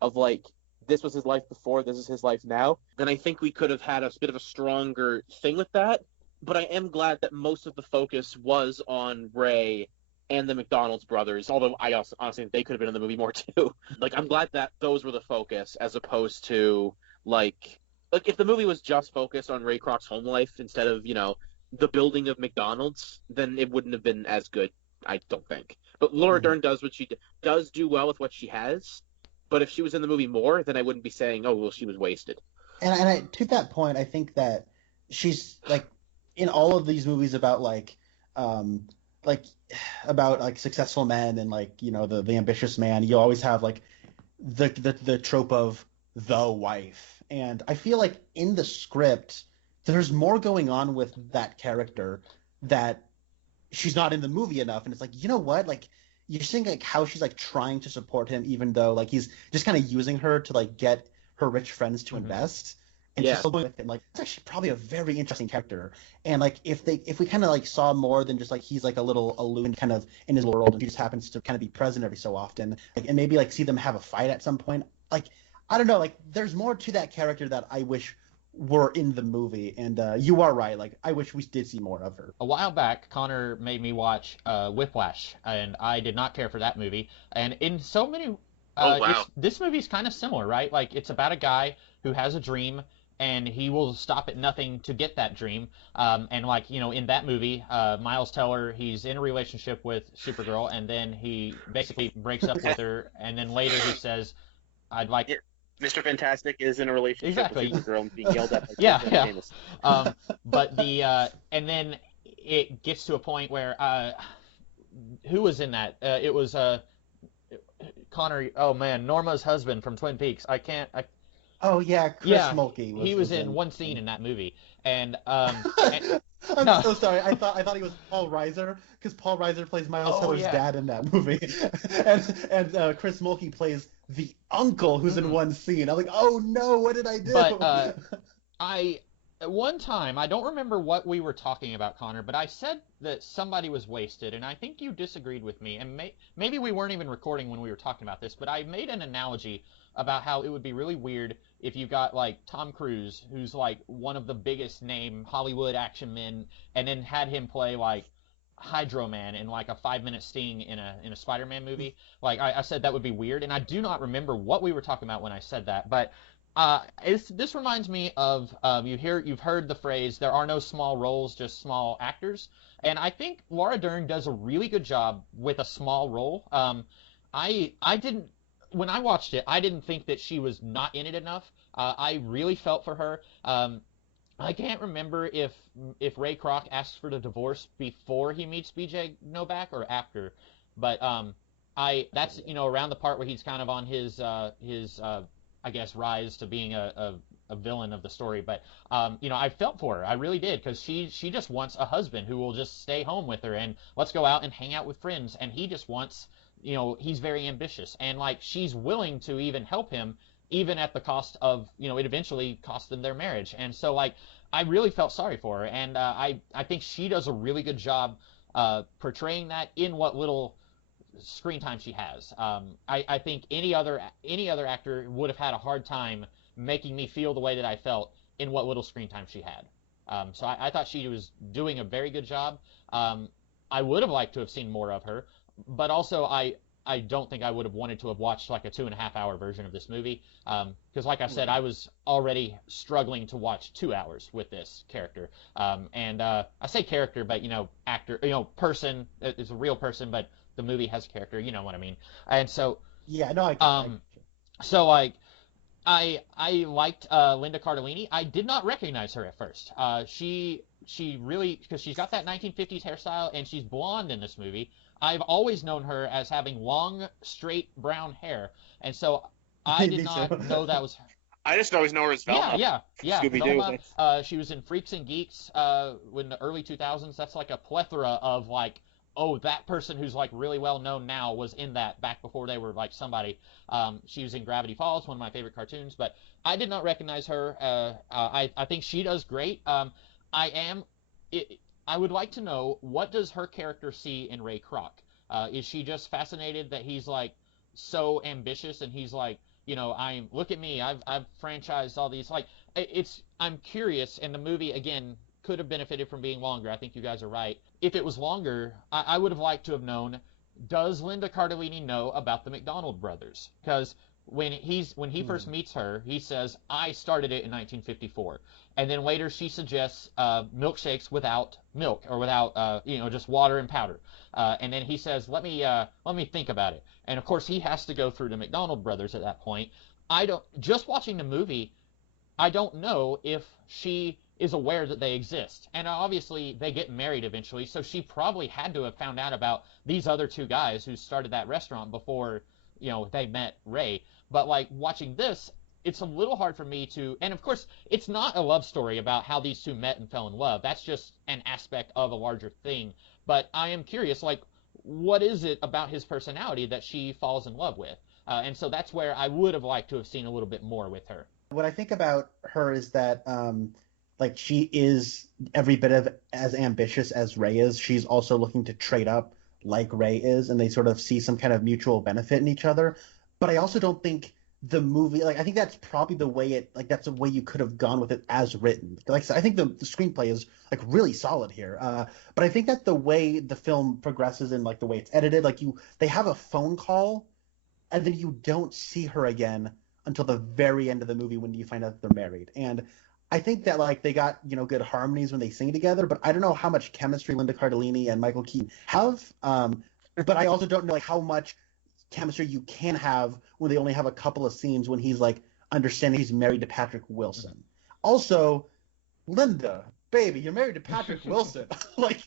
of like, this was his life before, this is his life now, then I think we could have had a bit of a stronger thing with that. But I am glad that most of the focus was on Ray and the McDonald's brothers, although I also honestly think they could have been in the movie more too. Like, I'm glad that those were the focus as opposed to like if the movie was just focused on Ray Kroc's home life instead of, the building of McDonald's, then it wouldn't have been as good, I don't think. But Laura Dern does what she does do well with what she has. But if she was in the movie more, then I wouldn't be saying, oh, well, she was wasted. And to that point, I think that she's like in all of these movies about about successful men and like, the ambitious man, you always have like the trope of the wife. And I feel like in the script, there's more going on with that character that she's not in the movie enough. And it's like, you know what? Like, you're seeing like how she's like trying to support him, even though like he's just kind of using her to like get her rich friends to invest. And she's still going with him. Like, it's actually probably a very interesting character. And like if we kind of like saw more than just like he's like a little aloof kind of in his world and he just happens to kind of be present every so often, like, and maybe like see them have a fight at some point. Like, I don't know, like there's more to that character that I wish were in the movie. And you are right, like I wish we did see more of her. A while back, Connor made me watch Whiplash, and I did not care for that movie. And in so many this movie's kind of similar, right? Like, it's about a guy who has a dream and he will stop at nothing to get that dream. And like, in that movie, Miles Teller, he's in a relationship with Supergirl, and then he basically breaks up with her, and then later he says, I'd like... Yeah. Mr. Fantastic is in a relationship with Supergirl and being yelled at. Like but and then it gets to a point where who was in that? It was Connor. Oh man, Norma's husband from Twin Peaks. Oh yeah, Chris Mulkey. He was in one scene in that movie, and I'm so sorry. I thought he was Paul Reiser because Paul Reiser plays Miles Teller's dad in that movie, and Chris Mulkey plays the uncle who's in one scene. I'm like, oh no, what did I do? But one time, I don't remember what we were talking about, Connor, but I said that somebody was wasted, and I think you disagreed with me, and maybe we weren't even recording when we were talking about this, but I made an analogy about how it would be really weird if you got like Tom Cruise, who's like one of the biggest name Hollywood action men, and then had him play like Hydro Man in like a 5-minute sting in a Spider-Man movie. Like I said that would be weird, and I do not remember what we were talking about when I said that, but this reminds me of you've heard the phrase "there are no small roles, just small actors," and I think Laura Dern does a really good job with a small role. I didn't when I watched it, I didn't think that she was not in it enough. I really felt for her. I can't remember if Ray Kroc asks for the divorce before he meets BJ Novak or after, but I that's around the part where he's kind of on his I guess rise to being a villain of the story. But I felt for her, I really did, because she just wants a husband who will just stay home with her and let's go out and hang out with friends, and he just wants he's very ambitious, and like she's willing to even help him even at the cost of it eventually cost them their marriage. And so like I really felt sorry for her, and I think she does a really good job portraying that in what little screen time she has. I think any other actor would have had a hard time making me feel the way that I felt in what little screen time she had. So I thought she was doing a very good job. I would have liked to have seen more of her, but also I don't think I would have wanted to have watched like a 2.5-hour version of this movie, because like I said, I was already struggling to watch 2 hours with this character. And I say character, but actor, person is a real person, but the movie has a character, you know what I mean. And so Yeah, no, so like I liked Linda Cardellini. I did not recognize her at first. She really, because she's got that 1950s hairstyle and she's blonde in this movie. I've always known her as having long, straight brown hair, and so I did not know that was her. I just always know her as Velma. Yeah. Scooby-Doo. Velma. She was in Freaks and Geeks in the early 2000s. That's like a plethora of like, oh, that person who's like really well known now was in that back before they were like somebody. She was in Gravity Falls, one of my favorite cartoons, but I did not recognize her. I think she does great. I would like to know, what does her character see in Ray Kroc? Is she just fascinated that he's like so ambitious and he's like, look at me, I've franchised all these, like I'm curious, and the movie again could have benefited from being longer. I think you guys are right. If it was longer, I would have liked to have known, does Linda Cardellini know about the McDonald brothers? Because when he first meets her, he says, I started it in 1954. And then later she suggests milkshakes without milk, or without just water and powder. And then he says, let me think about it. And of course he has to go through the McDonald brothers at that point. Just watching the movie, I don't know if she is aware that they exist. And obviously they get married eventually, so she probably had to have found out about these other two guys who started that restaurant before they met Ray. But like watching this, it's a little hard for me to, and of course it's not a love story about how these two met and fell in love. That's just an aspect of a larger thing. But I am curious, like, what is it about his personality that she falls in love with? And so that's where I would have liked to have seen a little bit more with her. What I think about her is that like she is every bit of as ambitious as Ray is. She's also looking to trade up like Ray is, and they sort of see some kind of mutual benefit in each other. But I also don't think the movie, like, I think that's probably the way that's the way you could have gone with it as written. Like, I think the screenplay is like really solid here. But I think that the way the film progresses and like the way it's edited, like they have a phone call and then you don't see her again until the very end of the movie when you find out they're married. And I think that like they got, good harmonies when they sing together, but I don't know how much chemistry Linda Cardellini and Michael Keaton have. But I also don't know like how much chemistry you can have when they only have a couple of scenes when he's like understanding he's married to Patrick Wilson. Also, Linda, baby, you're married to Patrick Wilson. Like,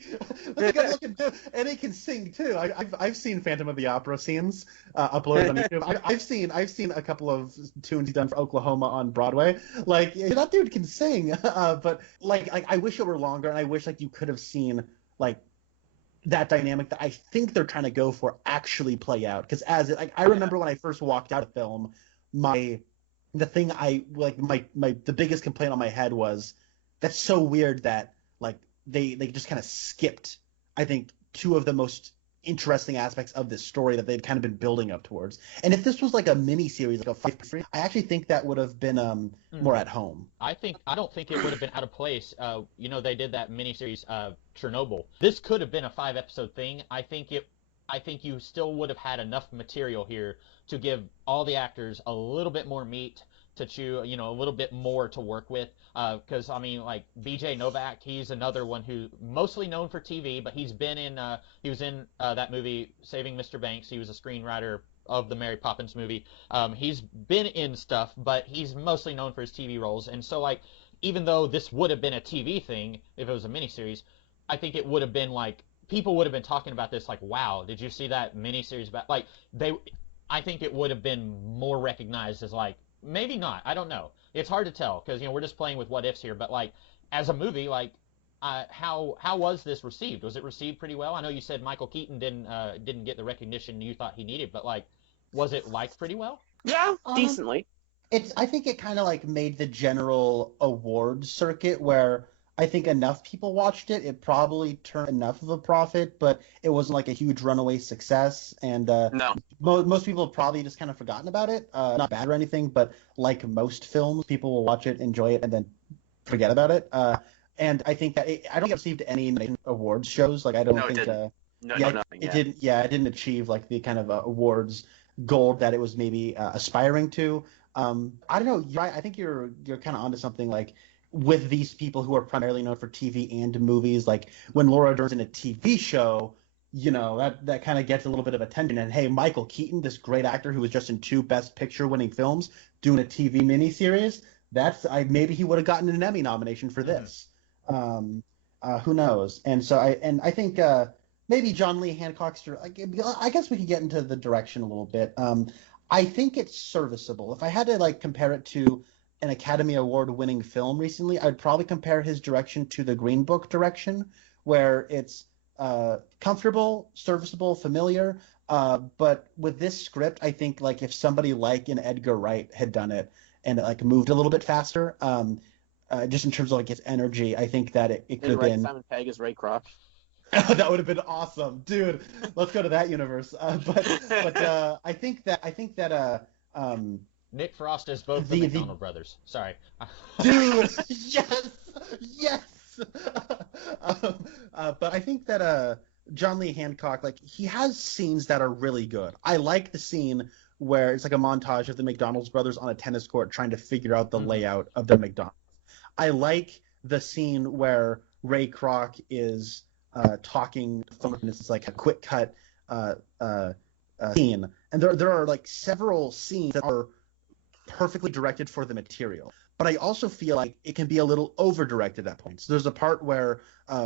that's a good looking dude, and he can sing too. I've seen Phantom of the Opera scenes uploaded on YouTube. I've seen a couple of tunes he's done for Oklahoma on Broadway. Like, that dude can sing. But like I wish it were longer, and I wish like you could have seen like that dynamic that I think they're trying to go for actually play out. Because I remember when I first walked out of film, the biggest complaint on my head was, that's so weird that like they just kind of skipped, I think, two of the most interesting aspects of this story that they'd kind of been building up towards. And if this was like a mini series, like a 5, I actually think that would have been more at home. I don't think it would have been out of place. They did that miniseries Chernobyl. This could have been a 5-episode thing. I think you still would have had enough material here to give all the actors a little bit more meat to chew, a little bit more to work with. Because like B.J. Novak, he's another one who mostly known for TV, but he was in that movie Saving Mr. Banks. He was a screenwriter of the Mary Poppins movie. He's been in stuff, but he's mostly known for his TV roles. And so like, even though this would have been a TV thing if it was a miniseries, I think it would have been like, people would have been talking about this like, wow, did you see that miniseries about like I think it would have been more recognized as like, maybe not, I don't know. It's hard to tell because we're just playing with what ifs here, but like as a movie, like how was this received? Was it received pretty well? I know you said Michael Keaton didn't get the recognition you thought he needed, but like, was it liked pretty well? Yeah, decently. I think it kind of like made the general awards circuit where I think enough people watched it. It probably turned enough of a profit, but it wasn't like a huge runaway success. And No. Most people have probably just kind of forgotten about it. Not bad or anything, but like most films, people will watch it, enjoy it, and then forget about it. And I think that I don't think it received any awards shows. Like I don't think. It didn't. Yeah, it didn't achieve like the kind of awards gold that it was maybe aspiring to. I don't know. I think you're kind of onto something like. With these people who are primarily known for TV and movies, like when Laura Dern's in a TV show, that kind of gets a little bit of attention. And hey, Michael Keaton, this great actor who was just in 2 Best Picture winning films, doing a TV miniseries, maybe he would have gotten an Emmy nomination for this. Who knows? And so I think maybe John Lee Hancock's. I guess we could get into the direction a little bit. I think it's serviceable. If I had to like compare it to an Academy Award winning film recently, I'd probably compare his direction to the Green Book direction, where it's comfortable, serviceable, familiar. But with this script, I think like if somebody like an Edgar Wright had done it and it like moved a little bit faster, just in terms of like its energy, I think that it could have been. Simon Pegg as Ray Kroc. That would have been awesome, dude. Let's go to that universe. But I think that. Nick Frost is both the McDonald brothers. Sorry. Dude, yes. But I think that John Lee Hancock, like, he has scenes that are really good. I like the scene where it's like a montage of the McDonald's brothers on a tennis court trying to figure out the layout of the McDonald's. I like the scene where Ray Kroc is talking to someone, and it's like a quick cut scene. And there are like several scenes that are perfectly directed for the material, but I also feel like it can be a little over directed at points. There's a part where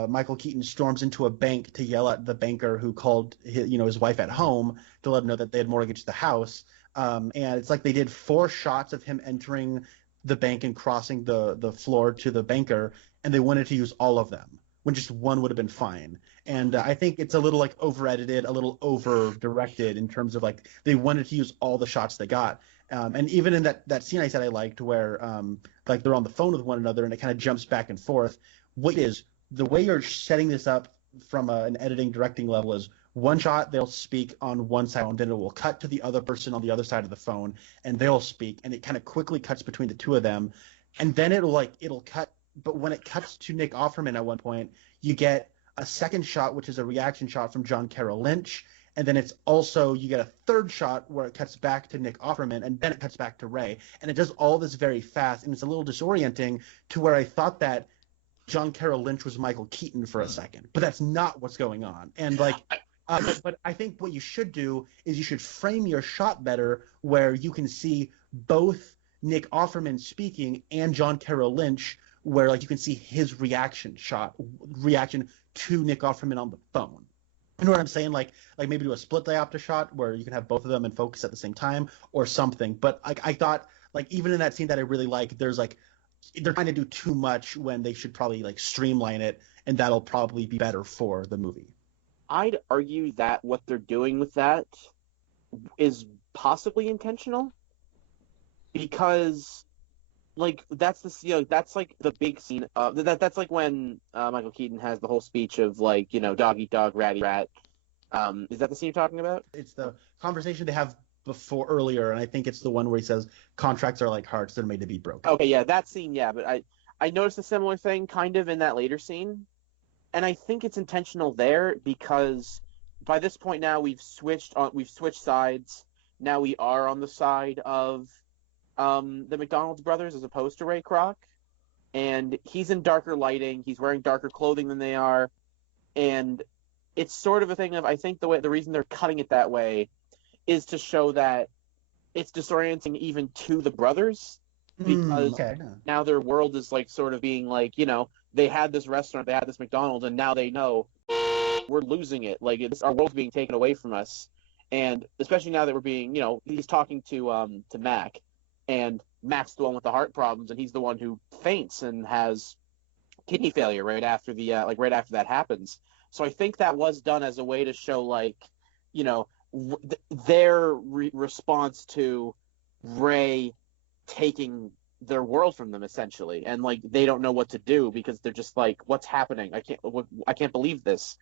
Michael Keaton storms into a bank to yell at the banker who called his wife at home to let him know that they had mortgaged the house, and it's like they did 4 shots of him entering the bank and crossing the floor to the banker, and they wanted to use all of them when just one would have been fine. And I think it's a little like over edited, a little over directed in terms of like they wanted to use all the shots they got. And even in that scene I said I liked where like they're on the phone with one another and it kind of jumps back and forth. What is the way you're setting this up from an editing directing level is one shot they'll speak on one side and then it will cut to the other person on the other side of the phone and they'll speak and it kind of quickly cuts between the two of them and then it'll cut. But when it cuts to Nick Offerman at one point, you get a second shot, which is a reaction shot from John Carroll Lynch. And then it's also, you get a third shot where it cuts back to Nick Offerman, and then it cuts back to Ray. And it does all this very fast, and it's a little disorienting to where I thought that John Carroll Lynch was Michael Keaton for a second. But that's not what's going on. And like, but I think what you should do is you should frame your shot better where you can see both Nick Offerman speaking and John Carroll Lynch, where like you can see his reaction to Nick Offerman on the phone. You know what I'm saying? Like maybe do a split diopter shot where you can have both of them in focus at the same time or something. But I thought like even in that scene that I really like, there's like they're trying to do too much when they should probably like streamline it, and that'll probably be better for the movie. I'd argue that what they're doing with that is possibly intentional, because like that's that's like the big scene. That's like when Michael Keaton has the whole speech of like dog eat dog, rat eat rat, Is that the scene you're talking about? It's the conversation they have earlier, and I think it's the one where he says contracts are like hearts; they're made to be broken. Okay, yeah, that scene, yeah, but I noticed a similar thing kind of in that later scene, and I think it's intentional there because by this point now we've switched sides. Now we are on the side of the McDonald's brothers as opposed to Ray Kroc, and he's in darker lighting. He's wearing darker clothing than they are, and it's sort of a thing of, I think the reason they're cutting it that way is to show that it's disorienting even to the brothers, because now their world is like sort of being like, they had this restaurant, they had this McDonald's, and now they know we're losing it. Like, our world's being taken away from us. And especially now that we're being, he's talking to Mac, and Mac's the one with the heart problems, and he's the one who faints and has kidney failure right after that happens. So I think that was done as a way to show, like, their response to Ray taking their world from them, essentially, and like they don't know what to do because they're just like, what's happening? I can't believe this.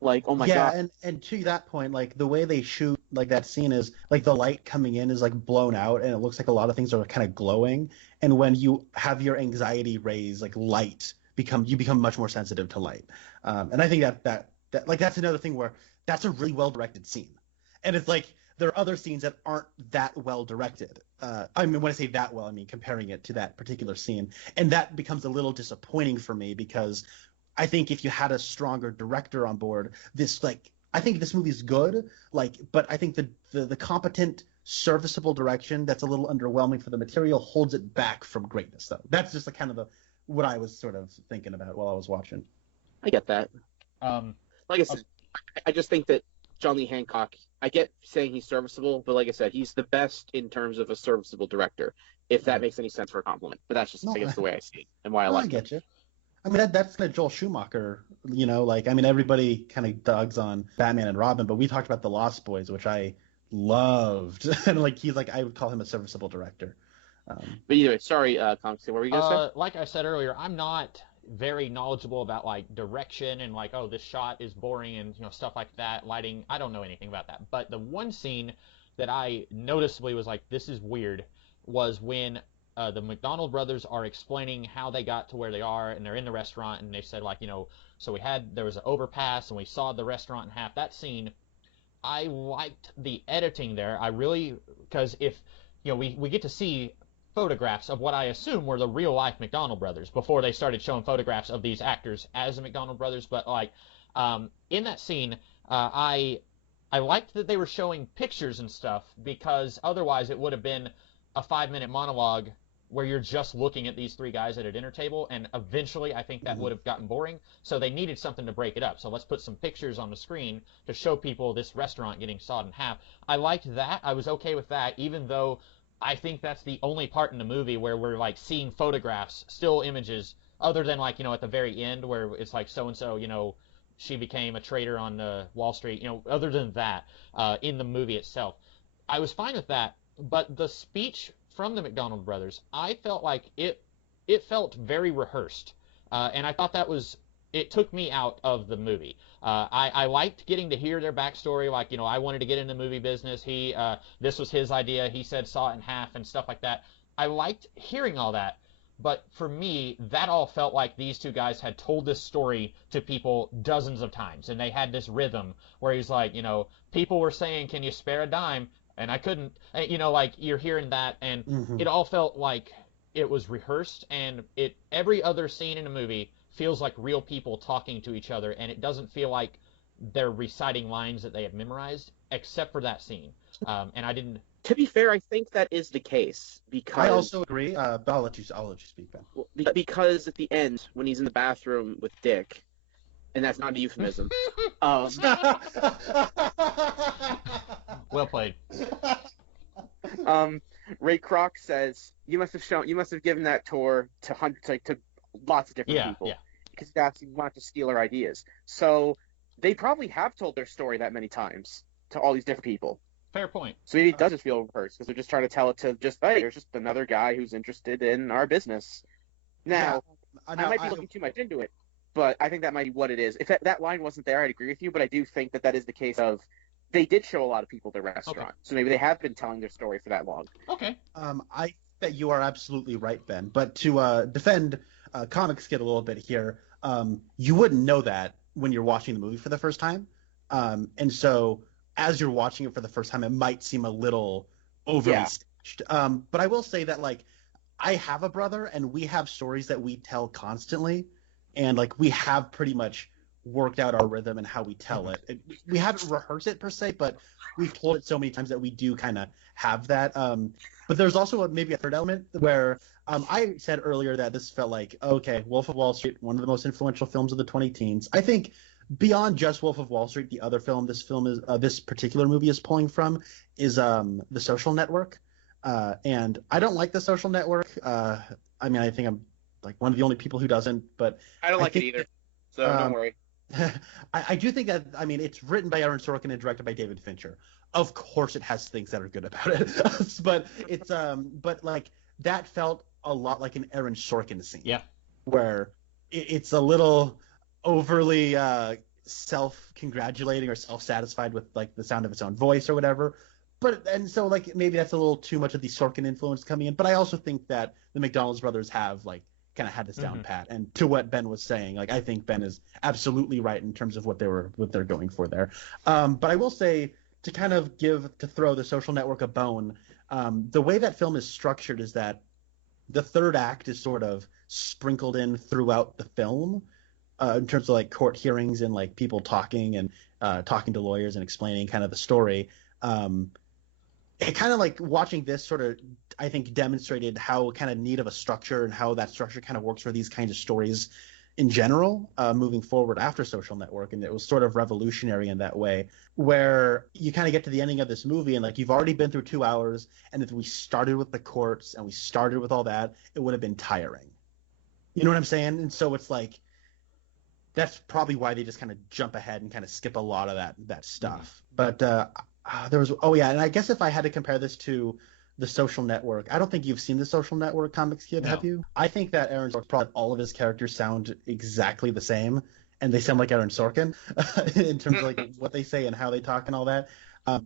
Like, oh my god. Yeah, and to that point, like the way they shoot like that scene is like the light coming in is like blown out, and it looks like a lot of things are kind of glowing. And when you have your anxiety raised, like light you become much more sensitive to light. And I think that like that's another thing where that's a really well directed scene. And it's like there are other scenes that aren't that well directed. I mean, when I say that well, I mean comparing it to that particular scene, and that becomes a little disappointing for me because I think if you had a stronger director on board, I think this movie's good, but I think the competent, serviceable direction that's a little underwhelming for the material holds it back from greatness, though. That's just what I was sort of thinking about while I was watching. I get that. Like I said, I just think that John Lee Hancock, I get saying he's serviceable, but like I said, he's the best in terms of a serviceable director, if that makes any sense for a compliment. But that's just, I guess, the way I see it and why I like it. I get you. I mean, that's kind of Joel Schumacher, everybody kind of dogs on Batman and Robin, but we talked about The Lost Boys, which I loved. And I would call him a serviceable director. But either way, sorry, Comics, what were you going to say? Like I said earlier, I'm not very knowledgeable about direction and this shot is boring and stuff like that, lighting. I don't know anything about that. But the one scene that I noticeably was like, this is weird, was when the McDonald brothers are explaining how they got to where they are, and they're in the restaurant, and they said so there was an overpass, and we saw the restaurant in half. That scene, I liked the editing there. I really, because if we get to see photographs of what I assume were the real life McDonald brothers before they started showing photographs of these actors as the McDonald brothers, but in that scene, I liked that they were showing pictures and stuff, because otherwise it would have been a 5-minute monologue where you're just looking at these three guys at a dinner table, and eventually I think that would have gotten boring. So they needed something to break it up. So let's put some pictures on the screen to show people this restaurant getting sawed in half. I liked that. I was okay with that, even though I think that's the only part in the movie where we're seeing photographs, still images, other than at the very end where it's so-and-so, she became a trader on Wall Street, other than that, in the movie itself. I was fine with that, but the speech from the McDonald brothers, I felt like it felt very rehearsed, and I thought it took me out of the movie. I liked getting to hear their backstory, I wanted to get in the movie business. This was his idea. He said saw it in half and stuff like that. I liked hearing all that, but for me, that all felt like these two guys had told this story to people dozens of times, and they had this rhythm where he's like, people were saying, can you spare a dime? And I couldn't, you're hearing that, and it all felt like it was rehearsed, and every other scene in a movie feels like real people talking to each other, and it doesn't feel like they're reciting lines that they have memorized, except for that scene. And I didn't. To be fair, I think that is the case, because I also agree. But I'll let you speak, Ben. Well, because at the end, when he's in the bathroom with Dick, and that's not a euphemism. Well played. Ray Kroc says, "You must have given that tour to hundreds, to lots of different people, because you want to steal our ideas." So they probably have told their story that many times to all these different people. Fair point. So maybe it doesn't feel rehearsed because they're just trying to tell it to hey, there's just another guy who's interested in our business. Now, I might be looking too much into it, But I think that might be what it is. If that line wasn't there, I'd agree with you, but I do think that is the case of they did show a lot of people the restaurant. Okay. So maybe they have been telling their story for that long. Okay. I think that you are absolutely right, Ben. But to defend Comic Skid a little bit here, you wouldn't know that when you're watching the movie for the first time. And so as you're watching it for the first time, it might seem a little overly staged. But I will say that, like, I have a brother, and we have stories that we tell constantly. And, like, we have pretty much worked out our rhythm and how we tell it. We haven't rehearsed it per se, but we've told it so many times that we do kind of have that. But there's also maybe a third element where I said earlier that this felt like, okay, Wolf of Wall Street, one of the most influential films of the 2010s. I think beyond just Wolf of Wall Street, the other film this particular movie is pulling from is The Social Network. And I don't like The Social Network. I mean, I think I'm like one of the only people who doesn't, but I don't like it either. So don't worry. I do think that, I mean, it's written by Aaron Sorkin and directed by David Fincher. Of course it has things that are good about it. But it's but like that felt a lot like an Aaron Sorkin scene. Yeah. Where it's a little overly self-congratulating or self-satisfied with like the sound of its own voice or whatever. And so like maybe that's a little too much of the Sorkin influence coming in. But I also think that the McDonald's brothers have like kind of had this down pat. And to what Ben was saying, like I think Ben is absolutely right in terms of what they're going for there. But I will say to kind of throw The Social Network a bone, the way that film is structured is that the third act is sort of sprinkled in throughout the film in terms of like court hearings and like people talking and talking to lawyers and explaining kind of the story. It kind of like watching this sort of, I think, demonstrated how kind of neat of a structure and how that structure kind of works for these kinds of stories in general, moving forward after Social Network. And it was sort of revolutionary in that way, where you kind of get to the ending of this movie and like you've already been through 2 hours, and if we started with the courts and we started with all that, it would have been tiring. You know what I'm saying? And so it's like that's probably why they just kind of jump ahead and kind of skip a lot of that stuff. But there was and I guess if I had to compare this to The Social Network, I don't think you've seen The Social Network, Comics Kid, have you? I think that Aaron Sorkin, probably all of his characters sound exactly the same, and they sound like Aaron Sorkin in terms of like what they say and how they talk and all that. I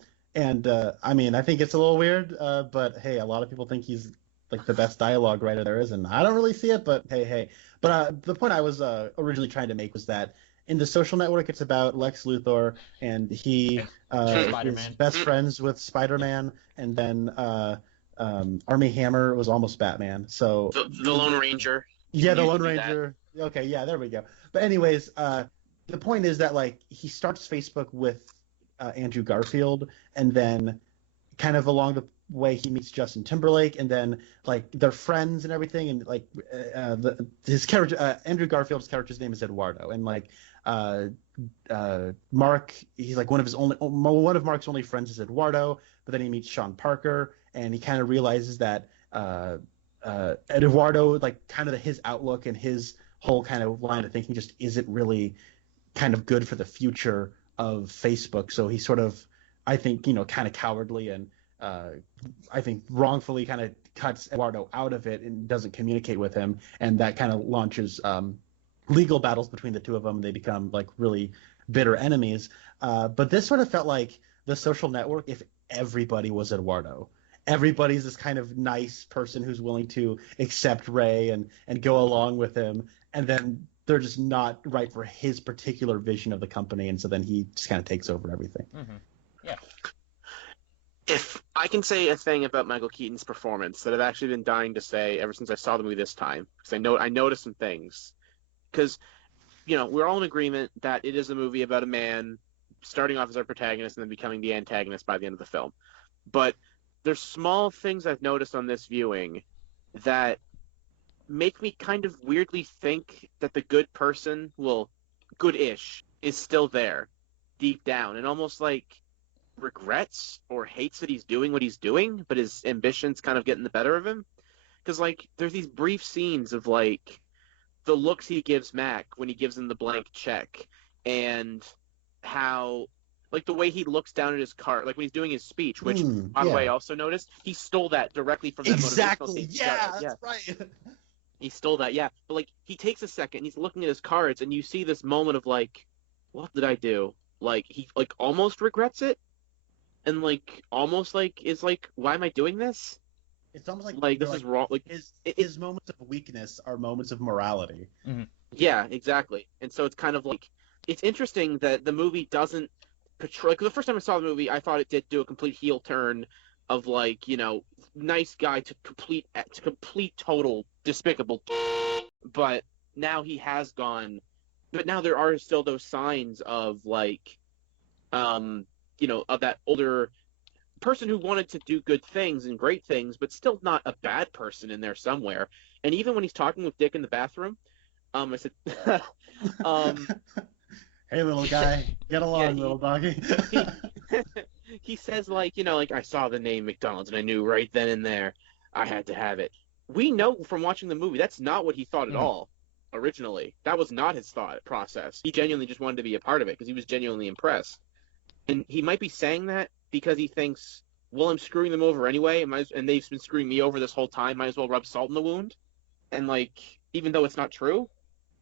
mean, I think it's a little weird, but hey, a lot of people think he's like the best dialogue writer there is, and I don't really see it, but hey. But the point I was originally trying to make was that in The Social Network, it's about Lex Luthor, and he is best friends with Spider-Man, and then Armie Hammer was almost Batman. So the Lone Ranger. Yeah, the Lone Ranger. That. Okay, yeah, there we go. But anyways, the point is that like he starts Facebook with Andrew Garfield, and then kind of along the way he meets Justin Timberlake, and then like they're friends and everything, and like his character Andrew Garfield's character's name is Eduardo, and like Mark, he's like one of Mark's only friends is Eduardo, but then he meets Sean Parker, and he kind of realizes that Eduardo, like kind of his outlook and his whole kind of line of thinking just isn't really kind of good for the future of Facebook. So he sort of, I think, kind of cowardly and I think wrongfully kind of cuts Eduardo out of it and doesn't communicate with him, and that kind of launches legal battles between the two of them, and they become like really bitter enemies. But this sort of felt like The Social Network if everybody was Eduardo. Everybody's this kind of nice person who's willing to accept Ray and go along with him, and then they're just not right for his particular vision of the company, and so then he just kind of takes over everything. Mm-hmm. Yeah. If I can say a thing about Michael Keaton's performance that I've actually been dying to say ever since I saw the movie this time, because I noticed some things. Because, we're all in agreement that it is a movie about a man starting off as our protagonist and then becoming the antagonist by the end of the film. But there's small things I've noticed on this viewing that make me kind of weirdly think that the good person, well, good-ish, is still there deep down, and almost like regrets or hates that he's doing what he's doing, but his ambition's kind of getting the better of him. Because, like, there's these brief scenes of, like, the looks he gives Mac when he gives him the blank check, and how, like, the way he looks down at his cart, like when he's doing his speech, which, by the way, I also noticed, he stole that directly from that motivational Exactly. speech. Yeah, that's right. He stole that, yeah. But like he takes a second, he's looking at his cards, and you see this moment of like, what did I do? Like he like almost regrets it, and like almost like is like, why am I doing this? It's almost Like this is wrong. Like his moments of weakness are moments of morality. Mm-hmm. Yeah, exactly. And so it's kind of like it's interesting that the movie doesn't portray. Because the first time I saw the movie, I thought it did do a complete heel turn of like, you know, nice guy to complete total despicable. But now he has gone. But now there are still those signs of like, you know, of that older person who wanted to do good things and great things, but still not a bad person in there somewhere. And even when he's talking with Dick in the bathroom, I said, "Hey, little guy, get along, little doggy." He says, like, you know, like, I saw the name McDonald's and I knew right then and there I had to have it. We know from watching the movie that's not what he thought at all originally. That was not his thought process. He genuinely just wanted to be a part of it because he was genuinely impressed. And he might be saying that because he thinks, well, I'm screwing them over anyway, and they've been screwing me over this whole time. Might as well rub salt in the wound. And, like, even though it's not true,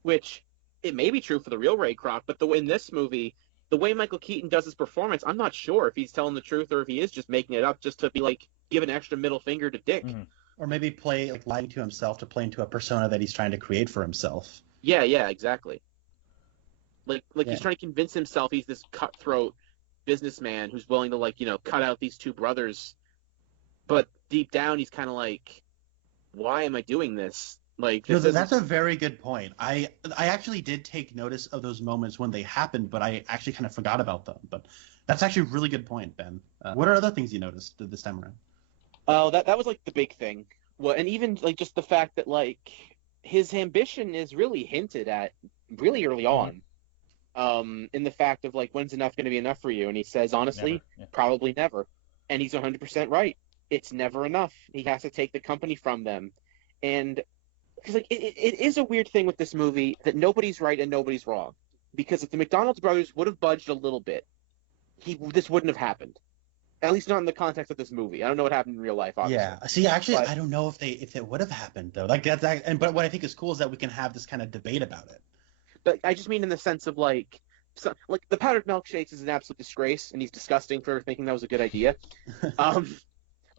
which it may be true for the real Ray Kroc, but in this movie, the way Michael Keaton does his performance, I'm not sure if he's telling the truth or if he is just making it up just to be like give an extra middle finger to Dick. Mm-hmm. Or maybe play like lying to himself to play into a persona that he's trying to create for himself. Yeah, exactly. Like he's trying to convince himself he's this cutthroat businessman who's willing to, like, you know, cut out these two brothers. But deep down he's kind of like, why am I doing this? Like, that's a very good point. I actually did take notice of those moments when they happened, but I actually kind of forgot about them. But that's actually a really good point, Ben. What are other things you noticed this time around? Oh, that was like the big thing. Well, and even like just the fact that like his ambition is really hinted at really early on. In the fact of like, when's enough going to be enough for you? And he says, honestly, probably never. And he's 100% right. It's never enough. He has to take the company from them. And because like it is a weird thing with this movie that nobody's right and nobody's wrong. Because if the McDonald's brothers would have budged a little bit, this wouldn't have happened. At least not in the context of this movie. I don't know what happened in real life, obviously. Yeah. See, actually, I don't know if it would have happened though. Like but what I think is cool is that we can have this kind of debate about it. But I just mean in the sense of like the powdered milkshakes is an absolute disgrace, and he's disgusting for thinking that was a good idea.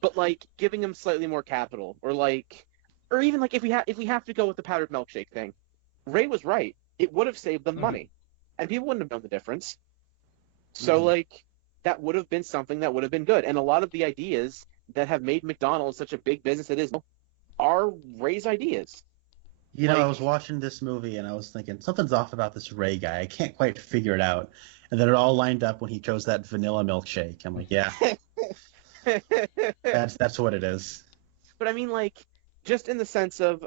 But like giving him slightly more capital, or even like if we have to go with the powdered milkshake thing, Ray was right. It would have saved them money, and people wouldn't have known the difference. So like that would have been something that would have been good. And a lot of the ideas that have made McDonald's such a big business it is are Ray's ideas. You know, I was watching this movie and I was thinking something's off about this Ray guy. I can't quite figure it out. And then it all lined up when he chose that vanilla milkshake. I'm like, yeah, that's what it is. But I mean, like, just in the sense of,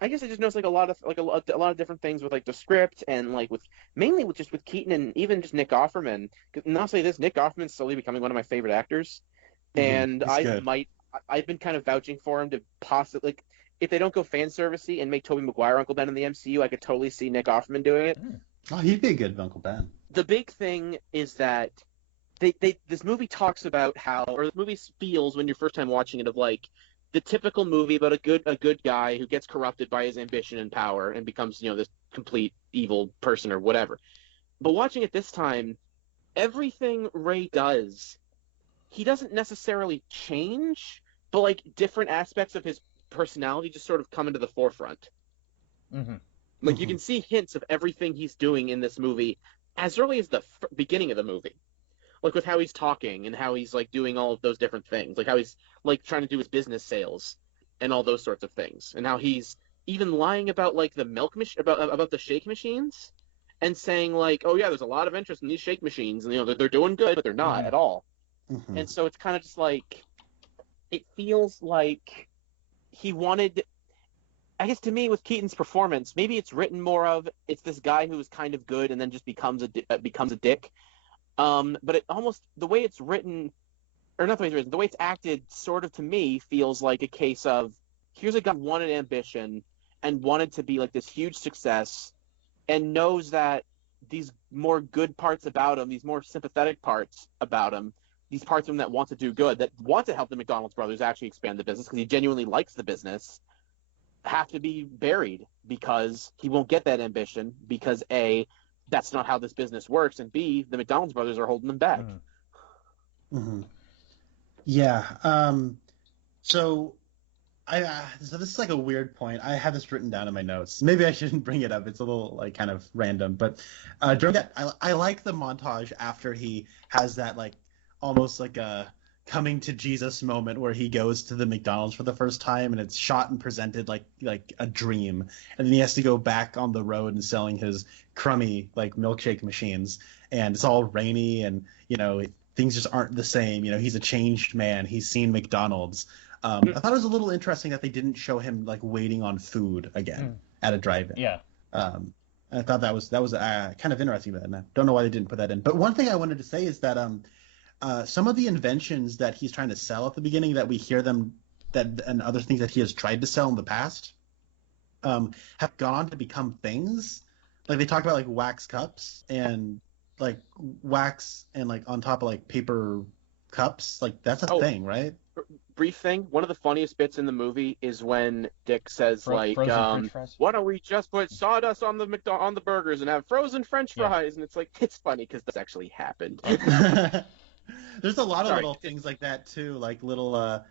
I guess I just noticed like a lot of different things with like the script and like mainly with Keaton and even just Nick Offerman. And I'll say this, Nick Offerman's slowly becoming one of my favorite actors, and I've been kind of vouching for him to possibly, like, if they don't go fan servicey and make Tobey Maguire Uncle Ben in the MCU, I could totally see Nick Offerman doing it. Oh, he'd be a good Uncle Ben. The big thing is that this movie talks about how, or the movie feels when you're first time watching it, of like the typical movie about a good guy who gets corrupted by his ambition and power and becomes, you know, this complete evil person or whatever. But watching it this time, everything Ray does, he doesn't necessarily change, but like different aspects of his personality just sort of come into the forefront. Like you can see hints of everything he's doing in this movie as early as the beginning of the movie, like with how he's talking and how he's like doing all of those different things, like how he's like trying to do his business sales and all those sorts of things, and how he's even lying about like the about the shake machines and saying like, oh yeah, there's a lot of interest in these shake machines, and you know they're doing good, but they're not at all. And so it's kind of just like, it feels like he wanted, I guess to me with Keaton's performance, maybe it's written more of, it's this guy who is kind of good and then just becomes a dick. But it almost, the way it's written, or not the way it's written, the way it's acted sort of to me feels like a case of, here's a guy who wanted ambition and wanted to be like this huge success and knows that these more good parts about him, these more sympathetic parts about him, these parts of him that want to do good, that want to help the McDonald's brothers actually expand the business because he genuinely likes the business, have to be buried because he won't get that ambition because A, that's not how this business works, and B, the McDonald's brothers are holding them back. Mm-hmm. Yeah. So so this is like a weird point. I have this written down in my notes. Maybe I shouldn't bring it up. It's a little like kind of random, but during that, I like the montage after he has that like almost like a coming to Jesus moment where he goes to the McDonald's for the first time and it's shot and presented like a dream, and then he has to go back on the road and selling his crummy like milkshake machines, and it's all rainy and things just aren't the same. He's a changed man. He's seen McDonald's. I thought it was a little interesting that they didn't show him like waiting on food again at a drive-in. Yeah. I thought that was kind of interesting, and I don't know why they didn't put that in. But one thing I wanted to say is that some of the inventions that he's trying to sell at the beginning that we hear them and other things that he has tried to sell in the past have gone on to become things. Like they talk about like wax cups and like wax and like on top of like paper cups. Like that's a thing, right? Brief thing. One of the funniest bits in the movie is when Dick says frozen French fries. "Why don't we just put sawdust on the burgers and have frozen French fries?" And it's funny because this actually happened. There's a lot of little things like that too, like little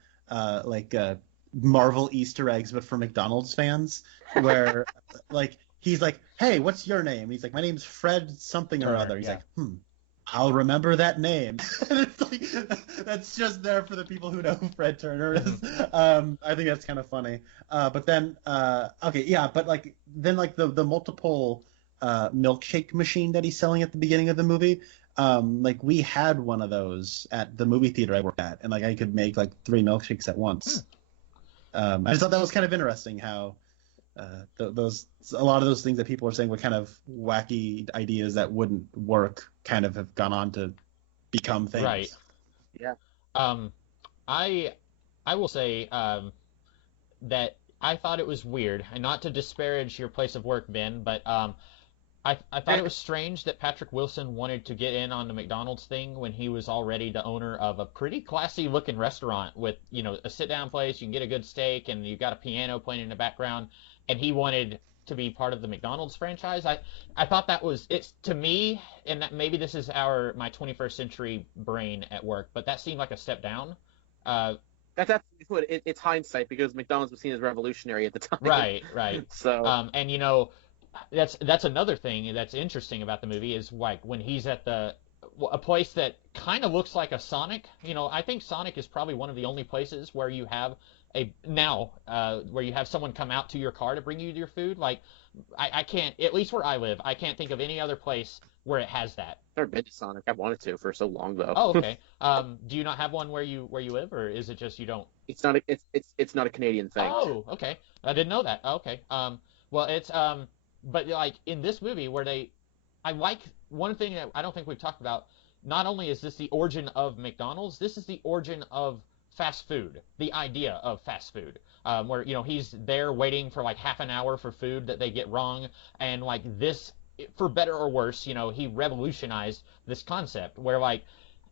Marvel Easter eggs, but for McDonald's fans, where like he's like, "Hey, what's your name?" He's like, "My name's Fred something or other." He's like, "I'll remember that name." And it's like that's just there for the people who know who Fred Turner is. I think that's kind of funny. But then but like then like the multiple milkshake machine that he's selling at the beginning of the movie. Like we had one of those at the movie theater I worked at, and like I could make like 3 milkshakes at once. I just thought that was kind of interesting how a lot of those things that people are saying were kind of wacky ideas that wouldn't work kind of have gone on to become things. Right. Yeah. I will say that I thought it was weird, and not to disparage your place of work, Ben, but I thought it was strange that Patrick Wilson wanted to get in on the McDonald's thing when he was already the owner of a pretty classy looking restaurant with, a sit down place, you can get a good steak, and you've got a piano playing in the background, and he wanted to be part of the McDonald's franchise. I thought that was, it's to me, and that maybe this is my 21st century brain at work, but that seemed like a step down. That's what it's hindsight because McDonald's was seen as revolutionary at the time. Right. So and that's another thing that's interesting about the movie is like when he's at a place that kind of looks like a Sonic. I think Sonic is probably one of the only places where you have where you have someone come out to your car to bring you your food. Like I can't, at least where I live, I can't think of any other place where it has that. I've never been to Sonic. I've wanted to for so long though. Oh, okay. Do you not have one where you live, or is it just you don't? It's not a Canadian thing. Oh, okay. I didn't know that. Oh, okay. Well, it's but like in this movie where I like one thing that I don't think we've talked about. Not only is this the origin of McDonald's, this is the origin of fast food, the idea of fast food, where he's there waiting for like half an hour for food that they get wrong, and like this, for better or worse, he revolutionized this concept where like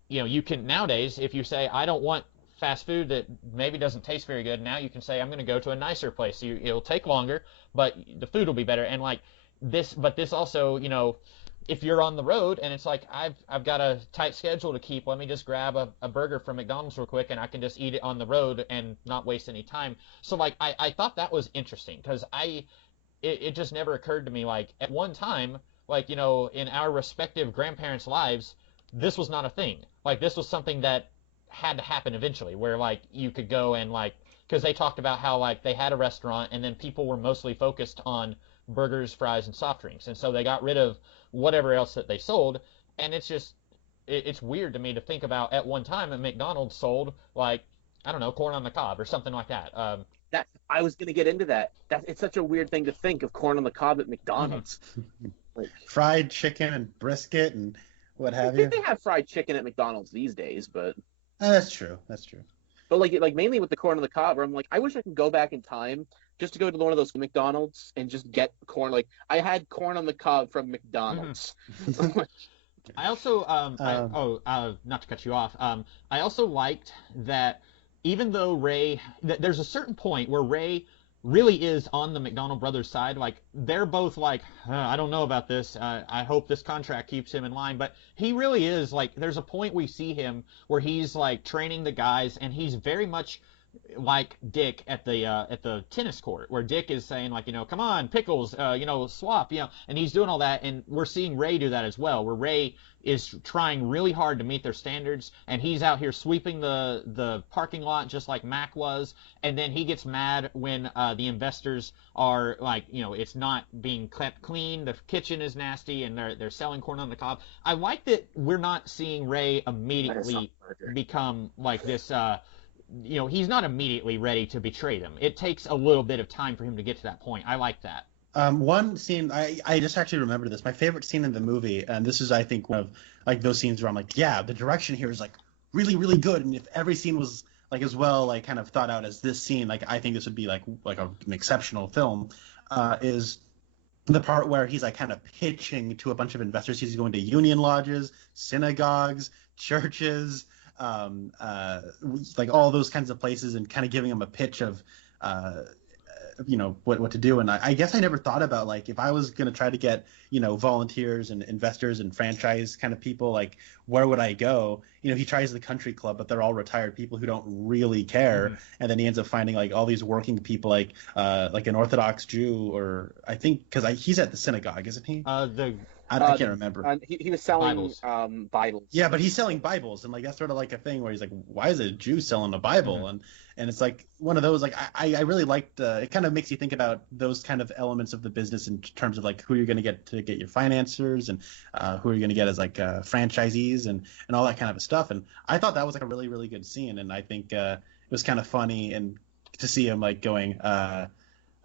you can nowadays, if you say I don't want fast food that maybe doesn't taste very good, now you can say I'm going to go to a nicer place. It'll take longer, but the food will be better. And like this, but this also, if you're on the road and it's like I've got a tight schedule to keep, let me just grab a burger from McDonald's real quick and I can just eat it on the road and not waste any time. So like I thought that was interesting because it just never occurred to me, like at one time, like in our respective grandparents' lives, this was not a thing. Like this was something that had to happen eventually, where like you could go and like, because they talked about how like they had a restaurant and then people were mostly focused on burgers, fries, and soft drinks, and so they got rid of whatever else that they sold. And it's just it's weird to me to think about at one time at McDonald's sold like, I don't know, corn on the cob or something like that. That I was gonna get into that. It's such a weird thing to think of corn on the cob at McDonald's. Like fried chicken and brisket and what have you. They have fried chicken at McDonald's these days, but that's true. But like mainly with the corn on the cob, where I'm like, I wish I could go back in time just to go to one of those McDonald's and just get corn. Like I had corn on the cob from McDonald's. I also not to cut you off. I also liked that even though Ray, there's a certain point where Ray really is on the McDonald brothers side. Like, they're both like, I don't know about this. I hope this contract keeps him in line. But he really is, like, there's a point we see him where he's, like, training the guys, and he's very much like Dick at the tennis court, where Dick is saying, like, come on, Pickles, swap, and he's doing all that, and we're seeing Ray do that as well, where Ray is trying really hard to meet their standards, and he's out here sweeping the parking lot just like Mac was, and then he gets mad when the investors are like, it's not being kept clean, the kitchen is nasty, and they're selling corn on the cob. I like that we're not seeing Ray immediately become like this. He's not immediately ready to betray them. It takes a little bit of time for him to get to that point. I like that. One scene, I just actually remembered this. My favorite scene in the movie, and this is, I think, one of like those scenes where I'm like, yeah, the direction here is like really, really good. And if every scene was like as well, like kind of thought out as this scene, like I think this would be like an exceptional film. Is the part where he's like kind of pitching to a bunch of investors. He's going to union lodges, synagogues, churches, like all those kinds of places, and kind of giving them a pitch of what to do. And I guess I never thought about, like, if I was going to try to get volunteers and investors and franchise kind of people, like, where would I go? He tries the country club, but they're all retired people who don't really care. Mm-hmm. And then he ends up finding like all these working people, like an Orthodox Jew, or I think because he's at the synagogue, isn't he? I can't remember. He was selling Bibles. Yeah, but he's selling Bibles, and like that's sort of like a thing where he's like, why is a Jew selling a Bible? Mm-hmm. And it's like one of those, like I really liked. It kind of makes you think about those kind of elements of the business in terms of like who you're going to get your financiers, and who are you going to get as like franchisees and all that kind of stuff. And I thought that was like a really, really good scene, and I think it was kind of funny and to see him like going.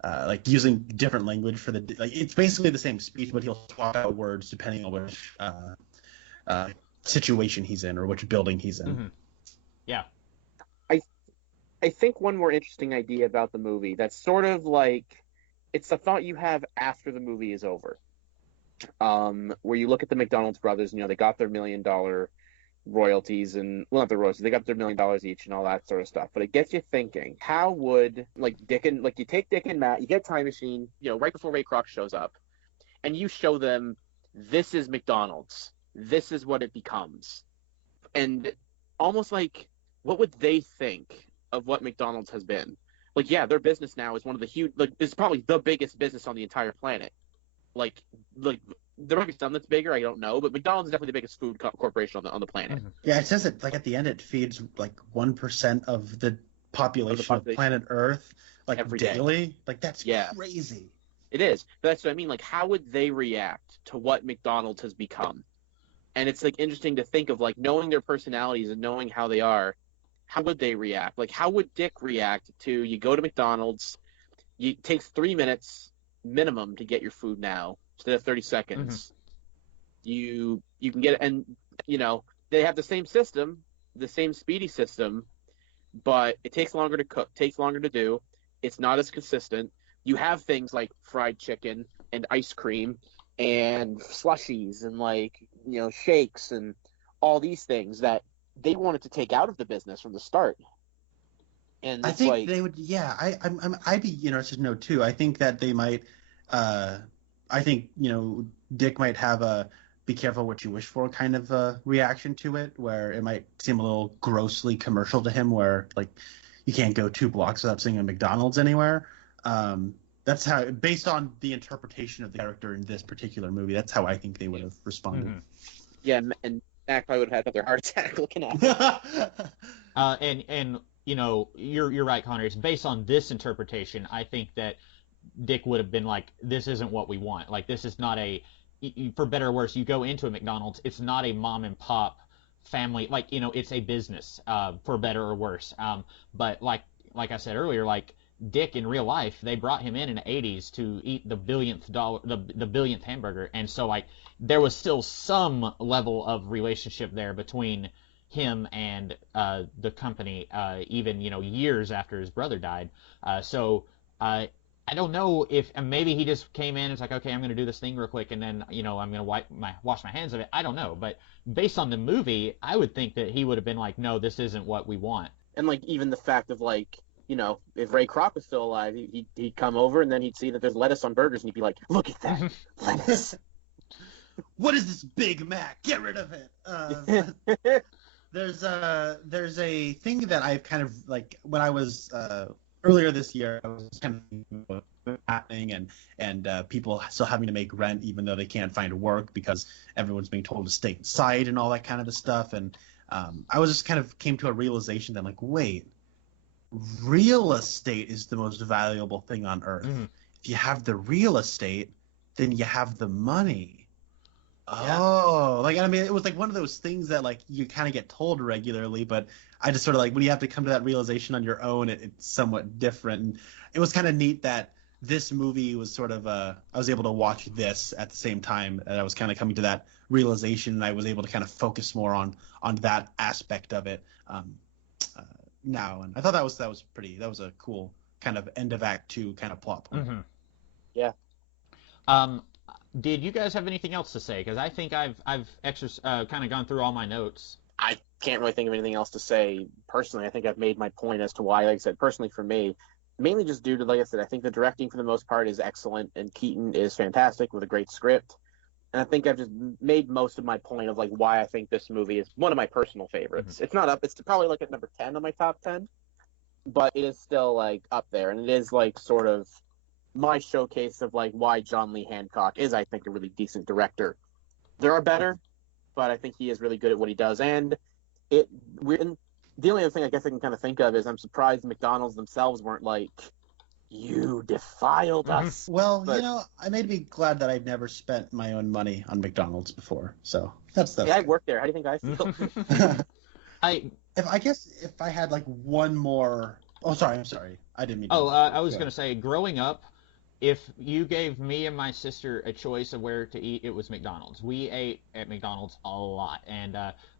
Like using different language for it's basically the same speech, but he'll swap out words depending on which situation he's in or which building he's in. Mm-hmm. Yeah. I think one more interesting idea about the movie that's sort of like, it's the thought you have after the movie is over, where you look at the McDonald's brothers, they got their $1 million royalties, and well, not the royalties, they got their $1 million each and all that sort of stuff. But it gets you thinking, how would you take Dick and Matt, you get a time machine, right before Ray Kroc shows up, and you show them, this is McDonald's, this is what it becomes, and almost like, what would they think of what McDonald's has been? Like, yeah, their business now is one of the huge, like, it's probably the biggest business on the entire planet. Like there might be some that's bigger, I don't know, but McDonald's is definitely the biggest food corporation on the planet. Mm-hmm. Yeah, it says that like at the end it feeds like 1% of the population of planet Earth, like every daily. Day. Like that's crazy. It is, but that's what I mean. Like, how would they react to what McDonald's has become? And it's like interesting to think of, like, knowing their personalities and knowing how they are. How would they react? Like, how would Dick react to, you go to McDonald's, it takes 3 minutes minimum to get your food now instead of 30 seconds. Mm-hmm. You can get it, and they have the same system, the same speedy system, but it takes longer to cook, takes longer to do. It's not as consistent. You have things like fried chicken and ice cream and slushies and shakes and all these things that they wanted to take out of the business from the start. And I think they would. Yeah, I'd be interested to know too. I think that they might. I think Dick might have a "be careful what you wish for" kind of reaction to it, where it might seem a little grossly commercial to him, where like you can't go 2 blocks without seeing a McDonald's anywhere. That's how, based on the interpretation of the character in this particular movie, that's how I think they would have responded. Mm-hmm. Yeah, and Mac probably would have had another heart attack looking at it. And you're right, Connor. It's based on this interpretation. I think that Dick would have been like, this isn't what we want. Like, this is not for better or worse, you go into a McDonald's, it's not a mom and pop family. Like, it's a business, for better or worse. But like I said earlier, like, Dick in real life, they brought him in the 80s to eat the billionth hamburger, and so like there was still some level of relationship there between him and the company, even years after his brother died. So I don't know if, and maybe he just came in and was like, okay, I'm going to do this thing real quick, and then I'm going to wash my hands of it. I don't know, but based on the movie, I would think that he would have been like, no, this isn't what we want. And like even the fact of like, if Ray Kroc was still alive, he'd come over and then he'd see that there's lettuce on burgers and he'd be like, look at that lettuce. What is this Big Mac? Get rid of it. There's a thing that I've kind of like when I was earlier this year, I was kind of happening and people still having to make rent even though they can't find work because everyone's being told to stay inside and all that kind of stuff. And I was just kind of came to a realization that I'm like, wait, real estate is the most valuable thing on earth. Mm-hmm. If you have the real estate, then you have the money. Yeah. Oh, like, I mean, it was like one of those things that like you kind of get told regularly, but I just sort of like when you have to come to that realization on your own, it's somewhat different. And it was kind of neat that this movie was sort of I was able to watch this at the same time that I was kind of coming to that realization, and I was able to kind of focus more on that aspect of it now. And I thought that was a cool kind of end of Act 2 kind of plot point. Mm-hmm. Yeah. Did you guys have anything else to say? Because I think I've kind of gone through all my notes. I can't really think of anything else to say personally. I think I've made my point as to why, like I said, personally for me, mainly just due to, like I said, I think the directing for the most part is excellent, and Keaton is fantastic with a great script. And I think I've just made most of my point of like why I think this movie is one of my personal favorites. Mm-hmm. It's not up. It's probably like at number 10 on my top 10, but it is still like up there, and it is like sort of my showcase of like why John Lee Hancock is, I think, a really decent director. There are better, but I think he is really good at what he does. And the only other thing I guess I can kind of think of is I'm surprised McDonald's themselves weren't like, you defiled us. Well, but, I may be glad that I've never spent my own money on McDonald's before. So that's I worked there. How do you think I feel? If I had like one more. Oh, sorry. I'm sorry. I didn't mean. I was going to say, growing up, if you gave me and my sister a choice of where to eat, it was McDonald's. We ate at McDonald's a lot, and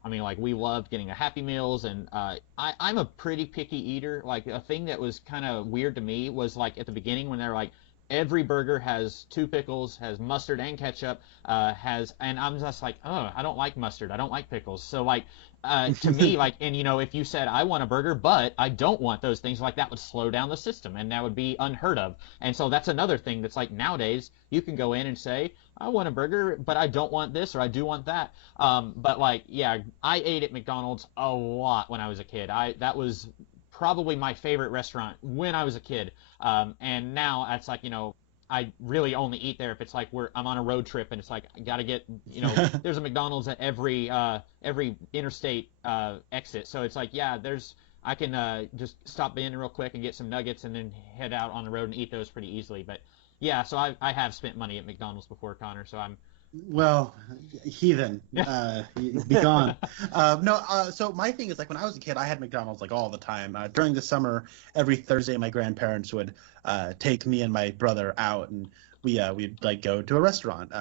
we loved getting a Happy Meals, and I'm a pretty picky eater. Like, a thing that was kind of weird to me was like at the beginning when they're like, every burger has 2 pickles, has mustard and ketchup, and I'm just like, oh, I don't like mustard, I don't like pickles. So like, to me, like, and if you said I want a burger, but I don't want those things, like that would slow down the system, and that would be unheard of. And so that's another thing that's like nowadays you can go in and say I want a burger, but I don't want this, or I do want that. But like, yeah, I ate at McDonald's a lot when I was a kid. That was probably my favorite restaurant when I was a kid. And now it's like, I really only eat there if it's like I'm on a road trip and it's like I gotta get, there's a McDonald's at every interstate exit. So it's like, yeah, I can just stop in real quick and get some nuggets and then head out on the road and eat those pretty easily. But yeah, so I have spent money at McDonald's before, Connor. So I'm. Well, heathen, be gone. So my thing is, like, when I was a kid, I had McDonald's like all the time. During the summer, every Thursday, my grandparents would take me and my brother out, and we'd like go to a restaurant.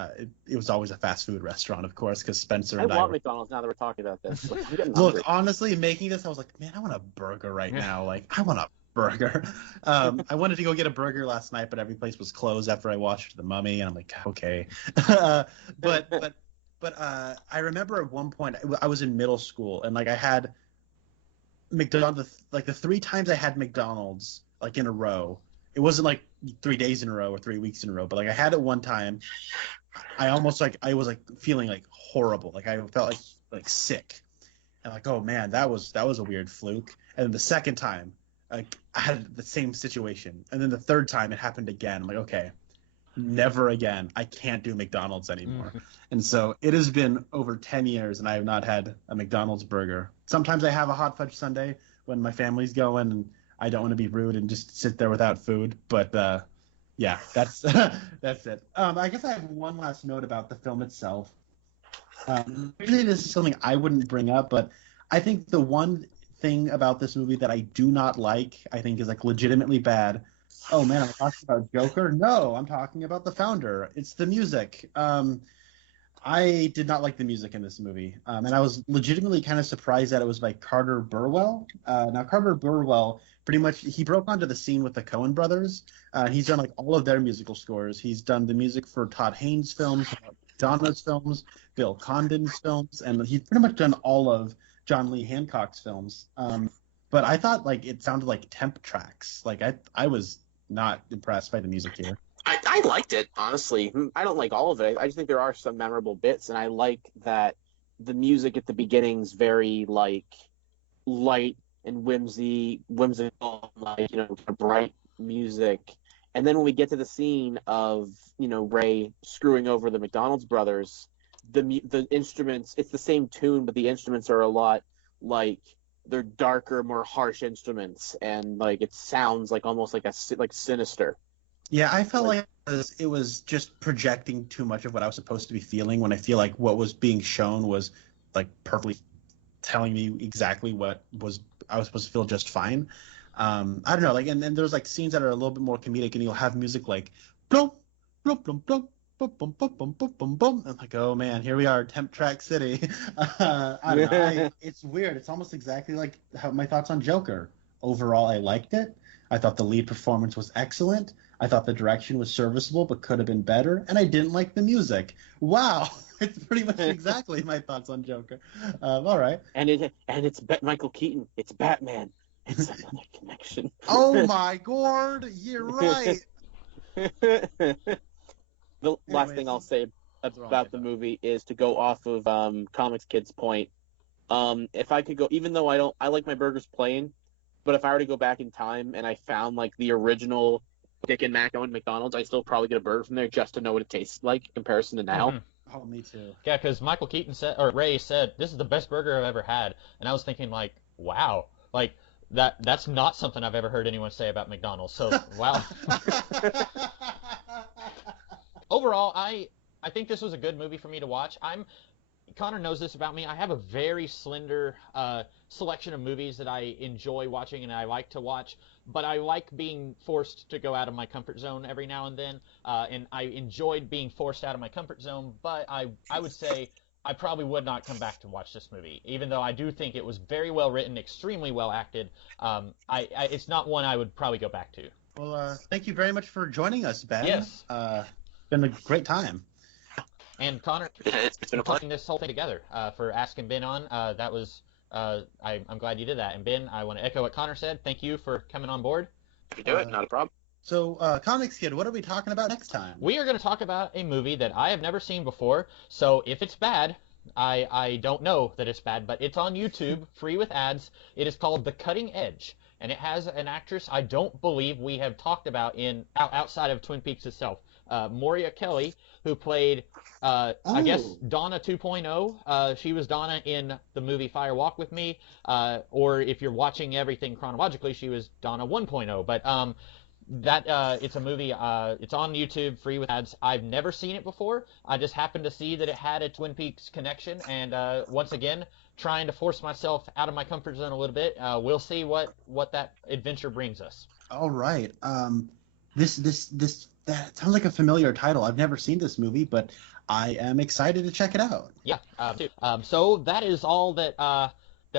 It was always a fast food restaurant, of course, because Spencer and I want McDonald's now that we're talking about this. Look, honestly, making this, I was like, man, I want a burger right now. Like, I want a burger. I wanted to go get a burger last night, but every place was closed after I watched The Mummy, and I'm like, okay. But I remember at one point I was in middle school, and like I had McDonald's, like the 3 times I had McDonald's like in a row. It wasn't like 3 days in a row or 3 weeks in a row, but like I had it one time. I was like feeling like horrible, like I felt like sick, and like, oh man, that was a weird fluke. And then the second time, like, I had the same situation, and then the third time it happened again. I'm like, okay, never again. I can't do McDonald's anymore. Mm-hmm. And so it has been over 10 years, and I have not had a McDonald's burger. Sometimes I have a hot fudge sundae when my family's going, and I don't want to be rude and just sit there without food. But yeah, that's that's it. I guess I have one last note about the film itself. Usually this is something I wouldn't bring up, but I think the one thing about this movie that I do not like, I think is like legitimately bad. Oh man, I'm talking about Joker? No, I'm talking about The Founder. It's the music. I did not like the music in this movie, and I was legitimately kind of surprised that it was by Carter Burwell. Now, Carter Burwell, pretty much, he broke onto the scene with the Coen brothers. He's done like all of their musical scores. He's done the music for Todd Haynes films, Donna's films, Bill Condon's films, and he's pretty much done all of John Lee Hancock's films. but I thought like it sounded like temp tracks. Like I was not impressed by the music here. I liked it, honestly. I don't like all of it. I just think there are some memorable bits, and I like that the music at the beginning's very like light and whimsical, like, you know, bright music. And then when we get to the scene of, you know, Ray screwing over the McDonald's brothers, the instruments, it's the same tune, but the instruments are a lot like they're darker, more harsh instruments, and like it sounds like almost like sinister. Yeah, I felt like it was just projecting too much of what I was supposed to be feeling when I feel like what was being shown was like perfectly telling me exactly what I was supposed to feel just fine. I don't know, like, and then there's like scenes that are a little bit more comedic, and you'll have music like blum blum blum blum boom boom boom boom boom boom boom. I'm like, oh man, here we are, Temp Track City. I don't know. It's weird. It's almost exactly like my thoughts on Joker. Overall, I liked it. I thought the lead performance was excellent. I thought the direction was serviceable but could have been better, and I didn't like the music. Wow, it's pretty much exactly my thoughts on Joker. All right. And it's Michael Keaton. It's Batman. It's another connection. Oh my God, you're right. The last thing I'll say about the movie is to go off of Comics Kid's point. If I could go, even though I like my burgers plain, but if I were to go back in time and I found like the original Dick and Mac owned McDonald's, I'd still probably get a burger from there just to know what it tastes like in comparison to now. Mm-hmm. Oh, me too. Yeah, because Michael Keaton said, or Ray said, this is the best burger I've ever had, and I was thinking like, wow, like that's not something I've ever heard anyone say about McDonald's. So wow. Overall, I think this was a good movie for me to watch. Connor knows this about me. I have a very slender selection of movies that I enjoy watching and I like to watch, but I like being forced to go out of my comfort zone every now and then, and I enjoyed being forced out of my comfort zone, but I would say I probably would not come back to watch this movie, even though I do think it was very well written, extremely well acted. It's not one I would probably go back to. Well, thank you very much for joining us, Ben. Yes. Been a great time. And Connor, It's been a pleasure. putting this whole thing together for asking Ben on. That was I'm glad you did that. And Ben, I want to echo what Connor said. Thank you for coming on board. If you do it, not a problem. So, Comics Kid, what are we talking about next time? We are going to talk about a movie that I have never seen before. So if it's bad, I don't know that it's bad, but it's on YouTube, free with ads. It is called The Cutting Edge, and it has an actress I don't believe we have talked about outside of Twin Peaks itself. Moria Kelly, who played, I guess, Donna 2.0. She was Donna in the movie Fire Walk with Me, or if you're watching everything chronologically, she was Donna 1.0. But it's a movie. It's on YouTube, free with ads. I've never seen it before. I just happened to see that it had a Twin Peaks connection, and once again, trying to force myself out of my comfort zone a little bit. We'll see what that adventure brings us. All right. That sounds like a familiar title. I've never seen this movie, but I am excited to check it out. Yeah, too. So that is all that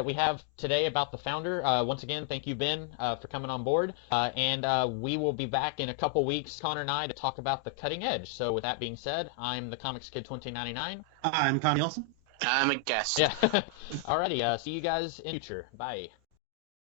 we have today about The Founder. Once again, thank you, Ben, for coming on board. And we will be back in a couple weeks, Connor and I, to talk about The Cutting Edge. So with that being said, I'm the Comics Kid 2099. I'm Connie Olson. I'm a guest. Yeah. Alrighty. See you guys in the future. Bye.